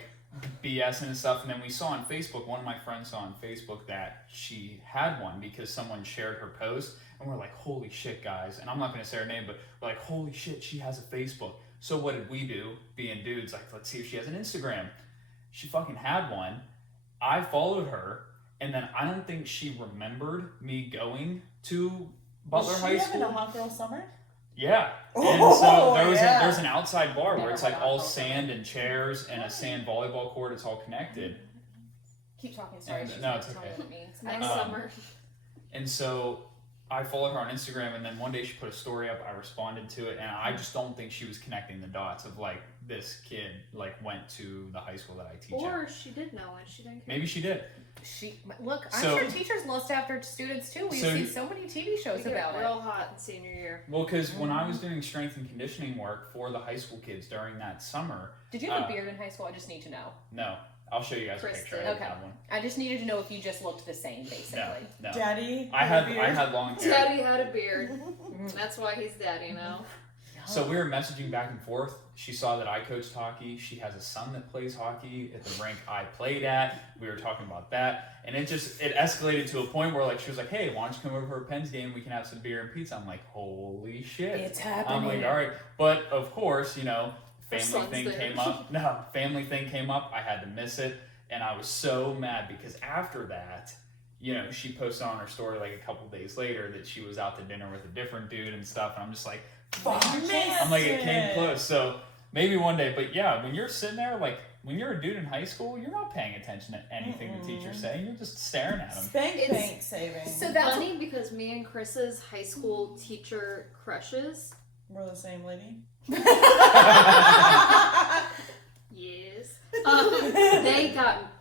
BSing and stuff, and then we saw on Facebook, one of my friends saw on Facebook that she had one because someone shared her post, and we're like, holy shit, guys. And I'm not going to say her name, but we're like, holy shit, she has a Facebook. So what did we do, being dudes, like, let's see if she has an Instagram. She fucking had one. I followed her, and then I don't think she remembered me going to Butler High having a School. hot girl summer? Yeah. And Oh, so yeah. there's an outside bar where Never it's like had all that. sand and chairs and a sand volleyball court. It's all connected. Keep talking. Sorry. And- she's no, not it's telling okay. me what it means. Next Um, summer. And so I followed her on Instagram, and then one day she put a story up. I responded to it, and I just don't think she was connecting the dots of like this kid like went to the high school that I teach at. Or she did know and she didn't care. Maybe she did. Look, I'm So- sure teachers lust after students too. We've So- seen so many TV shows We get about real hot in senior year. Well, because when I was doing strength and conditioning work for the high school kids during that summer, it. Did you have a beard in high school? I just need to know. no, I'll show you guys a Chris picture. did. I didn't Okay. have one. I just needed to know if you just looked the same, basically. No, no. Daddy? I have had a I beard? had long hair. Daddy had a beard. That's why he's daddy now. So we were messaging back and forth. She saw that I coached hockey. She has a son that plays hockey at the rink I played at. We were talking about that. And it escalated to a point where like she was like, hey, why don't you come over for a Pens game? We can have some beer and pizza. I'm like, holy shit. It's I'm happening. like, all right. But of course, family son's thing there. came up. No, family thing came up. I had to miss it. And I was so mad because after that, she posted on her story like a couple days later that she was out to dinner with a different dude and stuff. And I'm just like, fuck. I'm like, it came close. So maybe one day. But yeah, when you're sitting there, like when you're a dude in high school, you're not paying attention to anything the teacher's saying. You're just staring at them. Spank It's- bank saving. So that's Funny because me and Chris's high school teacher crushes. We're the same lady. Yes.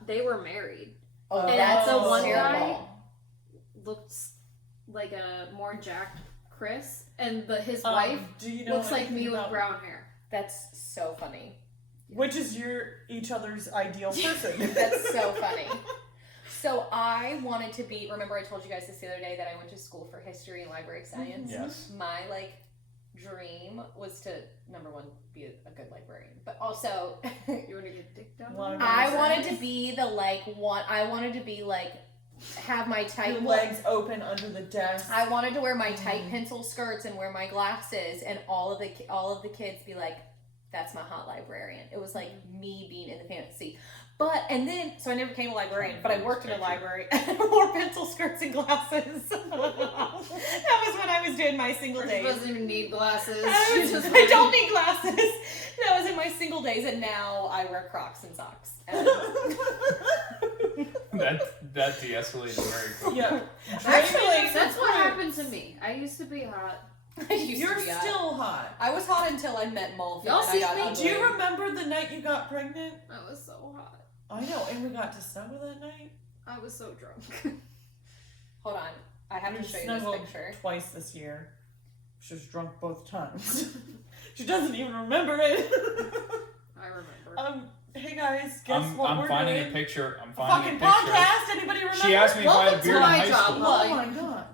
They were married. Oh, And that's the one terrible. guy looked like a more jacked Chris, and his wife Do you know looks like me anything with about- brown hair. That's so funny. Which is each other's ideal person. That's so funny. So I wanted to be. Remember, I told you guys this the other day that I went to school for history and library science. Yes. My dream was to, number one, be a good librarian, but also You want to get dick down? I wanted to be the I wanted to be like have my tight Your legs open under the desk. I wanted to wear my tight pencil skirts and wear my glasses, and all of the kids be like, "That's my hot librarian." It was like me being in the fantasy. But so I never became a librarian, but I worked in a library and I wore pencil skirts and glasses. That was when I was doing my single days. She doesn't even need glasses. I don't need glasses. That was in my single days, and now I wear Crocs and socks. And that de-escalated very quickly. Yeah. Actually, that's what happened to me. I used to be hot. You're still hot. I was hot until I met Mulvey. Y'all see me? Do you remember the night you got pregnant? I was so hot. I know, and we got to snuggle that night. I was so drunk. Hold on. I have to show you this Snuggled picture. twice this year. She was drunk both times. She doesn't even remember it. I remember. Hey guys, guess what I'm we're finding doing? a picture. I'm A finding fucking a picture. podcast. Anybody remember? She asked me if I had a Welcome beard to in my high job. school. Oh my god.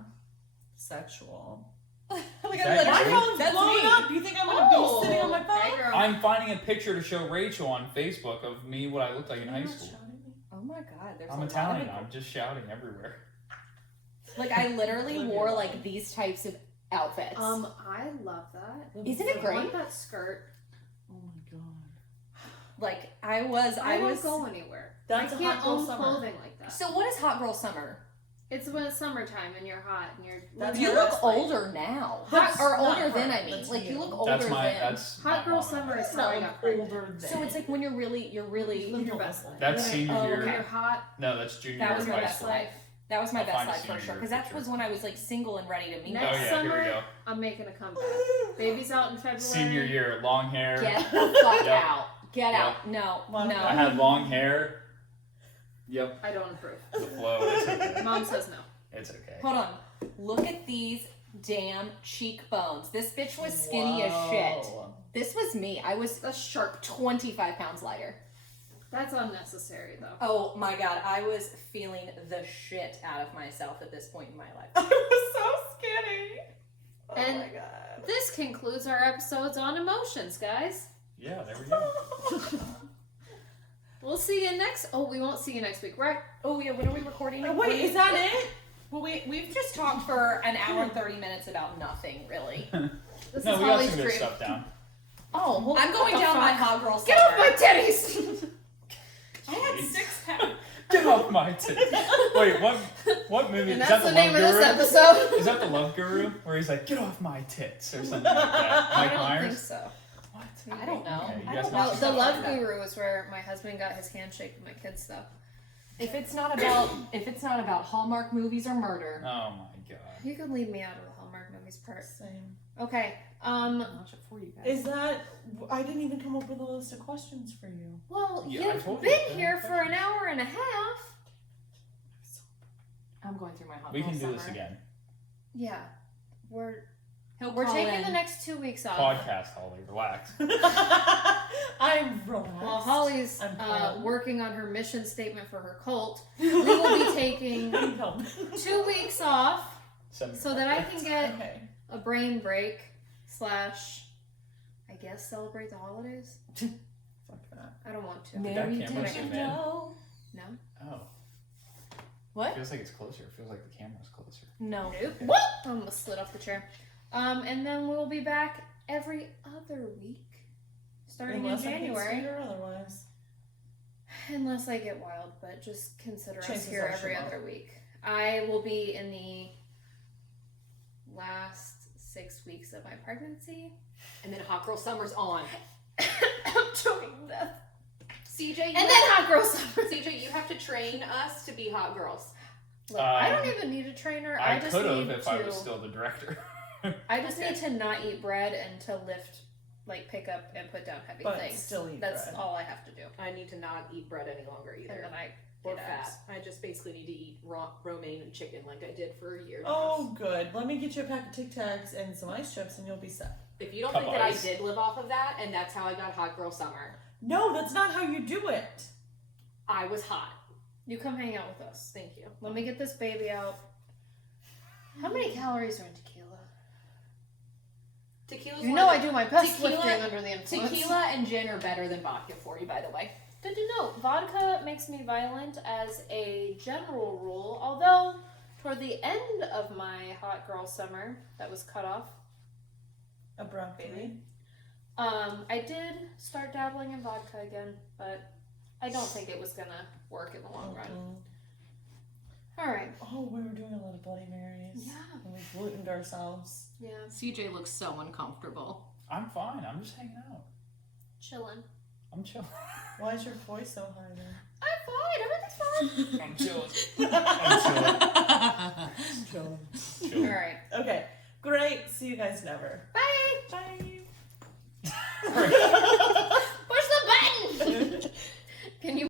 Sexual. Like, Is that My you? phone's That's blowing me. up. You think I'm gonna be sitting on my phone? Hey, girl. I'm finding a picture to show Rachel on Facebook of me, what I looked like in high school. oh my god, there's I'm a lot Italian. of- I'm just shouting everywhere. Like, I literally wore like these types of outfits. I love that. Isn't it I great? want that skirt. Oh my god. Like I was I don't go anywhere. That's I a can't hot girl own summer. clothing like that. So what is hot girl summer? It's when it's summertime and you're hot and you're. That's You her look best life. older now. That's Or not older her, than I mean. that's Like you you. look older That's than. that's Hot my girl mom. summer is It's how not I like got pregnant. older than. So it's like when you're really. Live your best life. That's When senior it- year. When you're hot. No, that's junior That year was of my high best school. life. That was my I'll best find a life for senior sure. year Because that picture. was when I was like single and ready to mingle. Next Oh yeah, here we summer, go. I'm making a comeback. Baby's out in February. Senior year, long hair. Get the fuck Yep. out. Get Yep. out. No. Monica. I No. had long hair. Yep, I don't approve. the flow. It's okay. Mom says no. It's okay. Hold on. Look at these damn cheekbones. This bitch was skinny as shit. Whoa. This was me. I was That's sharp. 25 pounds lighter. That's unnecessary though. Oh my god, I was feeling the shit out of myself at this point in my life. I was so skinny. Oh And- my god. This concludes our episodes on emotions, guys. Yeah, there we go. We'll see you next. Oh, we won't see you next week, right? Oh yeah, when are we recording? Wait, is that it? Well, we've just talked for an hour and 30 minutes about nothing, really. This No, is we got Holly's some good dream. stuff down. Oh, well, I'm going What the down my fuck? hot girl Get off my summer. titties! I had Jeez. 6 pounds. Get off my tits. Wait, what movie? And is that's that the name of Love this Guru? episode. Is that the Love Guru? Where he's like, get off my tits or something like that. I Mike don't Myers? think so. What? I don't know. Okay, you I guys don't must know. be The talking Love about- Guru is where my husband got his handshake with my kids stuff. If it's not about Hallmark movies or murder, Oh my god. You could leave me out of the Hallmark movies part. Same. Okay. I'll watch it for you guys. Is that? I didn't even come up with a list of questions for you. Well, Yeah, I you've told you. been here for an hour and a half. I'm going through my hot We girl can do summer. this again. Yeah. We're He'll call taking in. the next 2 weeks off. Podcast, Holly. Relax. I'm relaxed. While Holly's I'm calm. working on her mission statement for her cult, we will be taking Help. 2 weeks off Send me so that I can get Okay. a brain break / I guess celebrate the holidays. Fuck that. I don't want to. Mary, That camera's did you zoom in. know? No. Oh. What? Feels like it's closer. It feels like the camera's closer. No. Nope. I almost slid off the chair. And then we'll be back every other week, starting Unless in I get January. sweet or otherwise. Unless I get wild, but just consider us Chances here are every she won't. other week. I will be in the last 6 weeks of my pregnancy. And then hot girl summer's on. I'm choking to death. CJ, And then hot girl summer. CJ, you have to train us to be hot girls. Look, I don't even need a trainer. I just could have need if to. I was still the director. I just need to not eat bread and to lift, like pick up and put down heavy But things. still eat That's bread. all I have to do. I need to not eat bread any longer And either. then I Or get fat. abs. I just basically need to eat romaine and chicken like I did for a year. Oh, good. Let me get you a pack of Tic Tacs and some ice chips, and you'll be set. If you don't Cup think that I ice. did live off of that, and that's how I got hot girl summer, No, that's not how you do it. I was hot. You come hang out with us. Thank you. Let me get this baby out. How many calories are in tequila? Tequila's You one know of I do my best tequila- lifting under the influence. Tequila and gin are better than vodka for you, by the way. Good to know. Vodka makes me violent as a general rule, although toward the end of my hot girl summer that was cut off, Abruptly. I did start dabbling in vodka again, but I don't think it was gonna work in the long run. Mm-mm. All right. Oh, we were doing a lot of Bloody Marys. Yeah. And we glutened ourselves. Yeah. CJ looks so uncomfortable. I'm fine. I'm just hanging out. Chilling. I'm chilling. Why is your voice so high then? I'm fine. Everything's fine. I'm chilling. I'm chilling. Chilling. All right. Okay. Great. See you guys never. Bye. Bye. Chilling.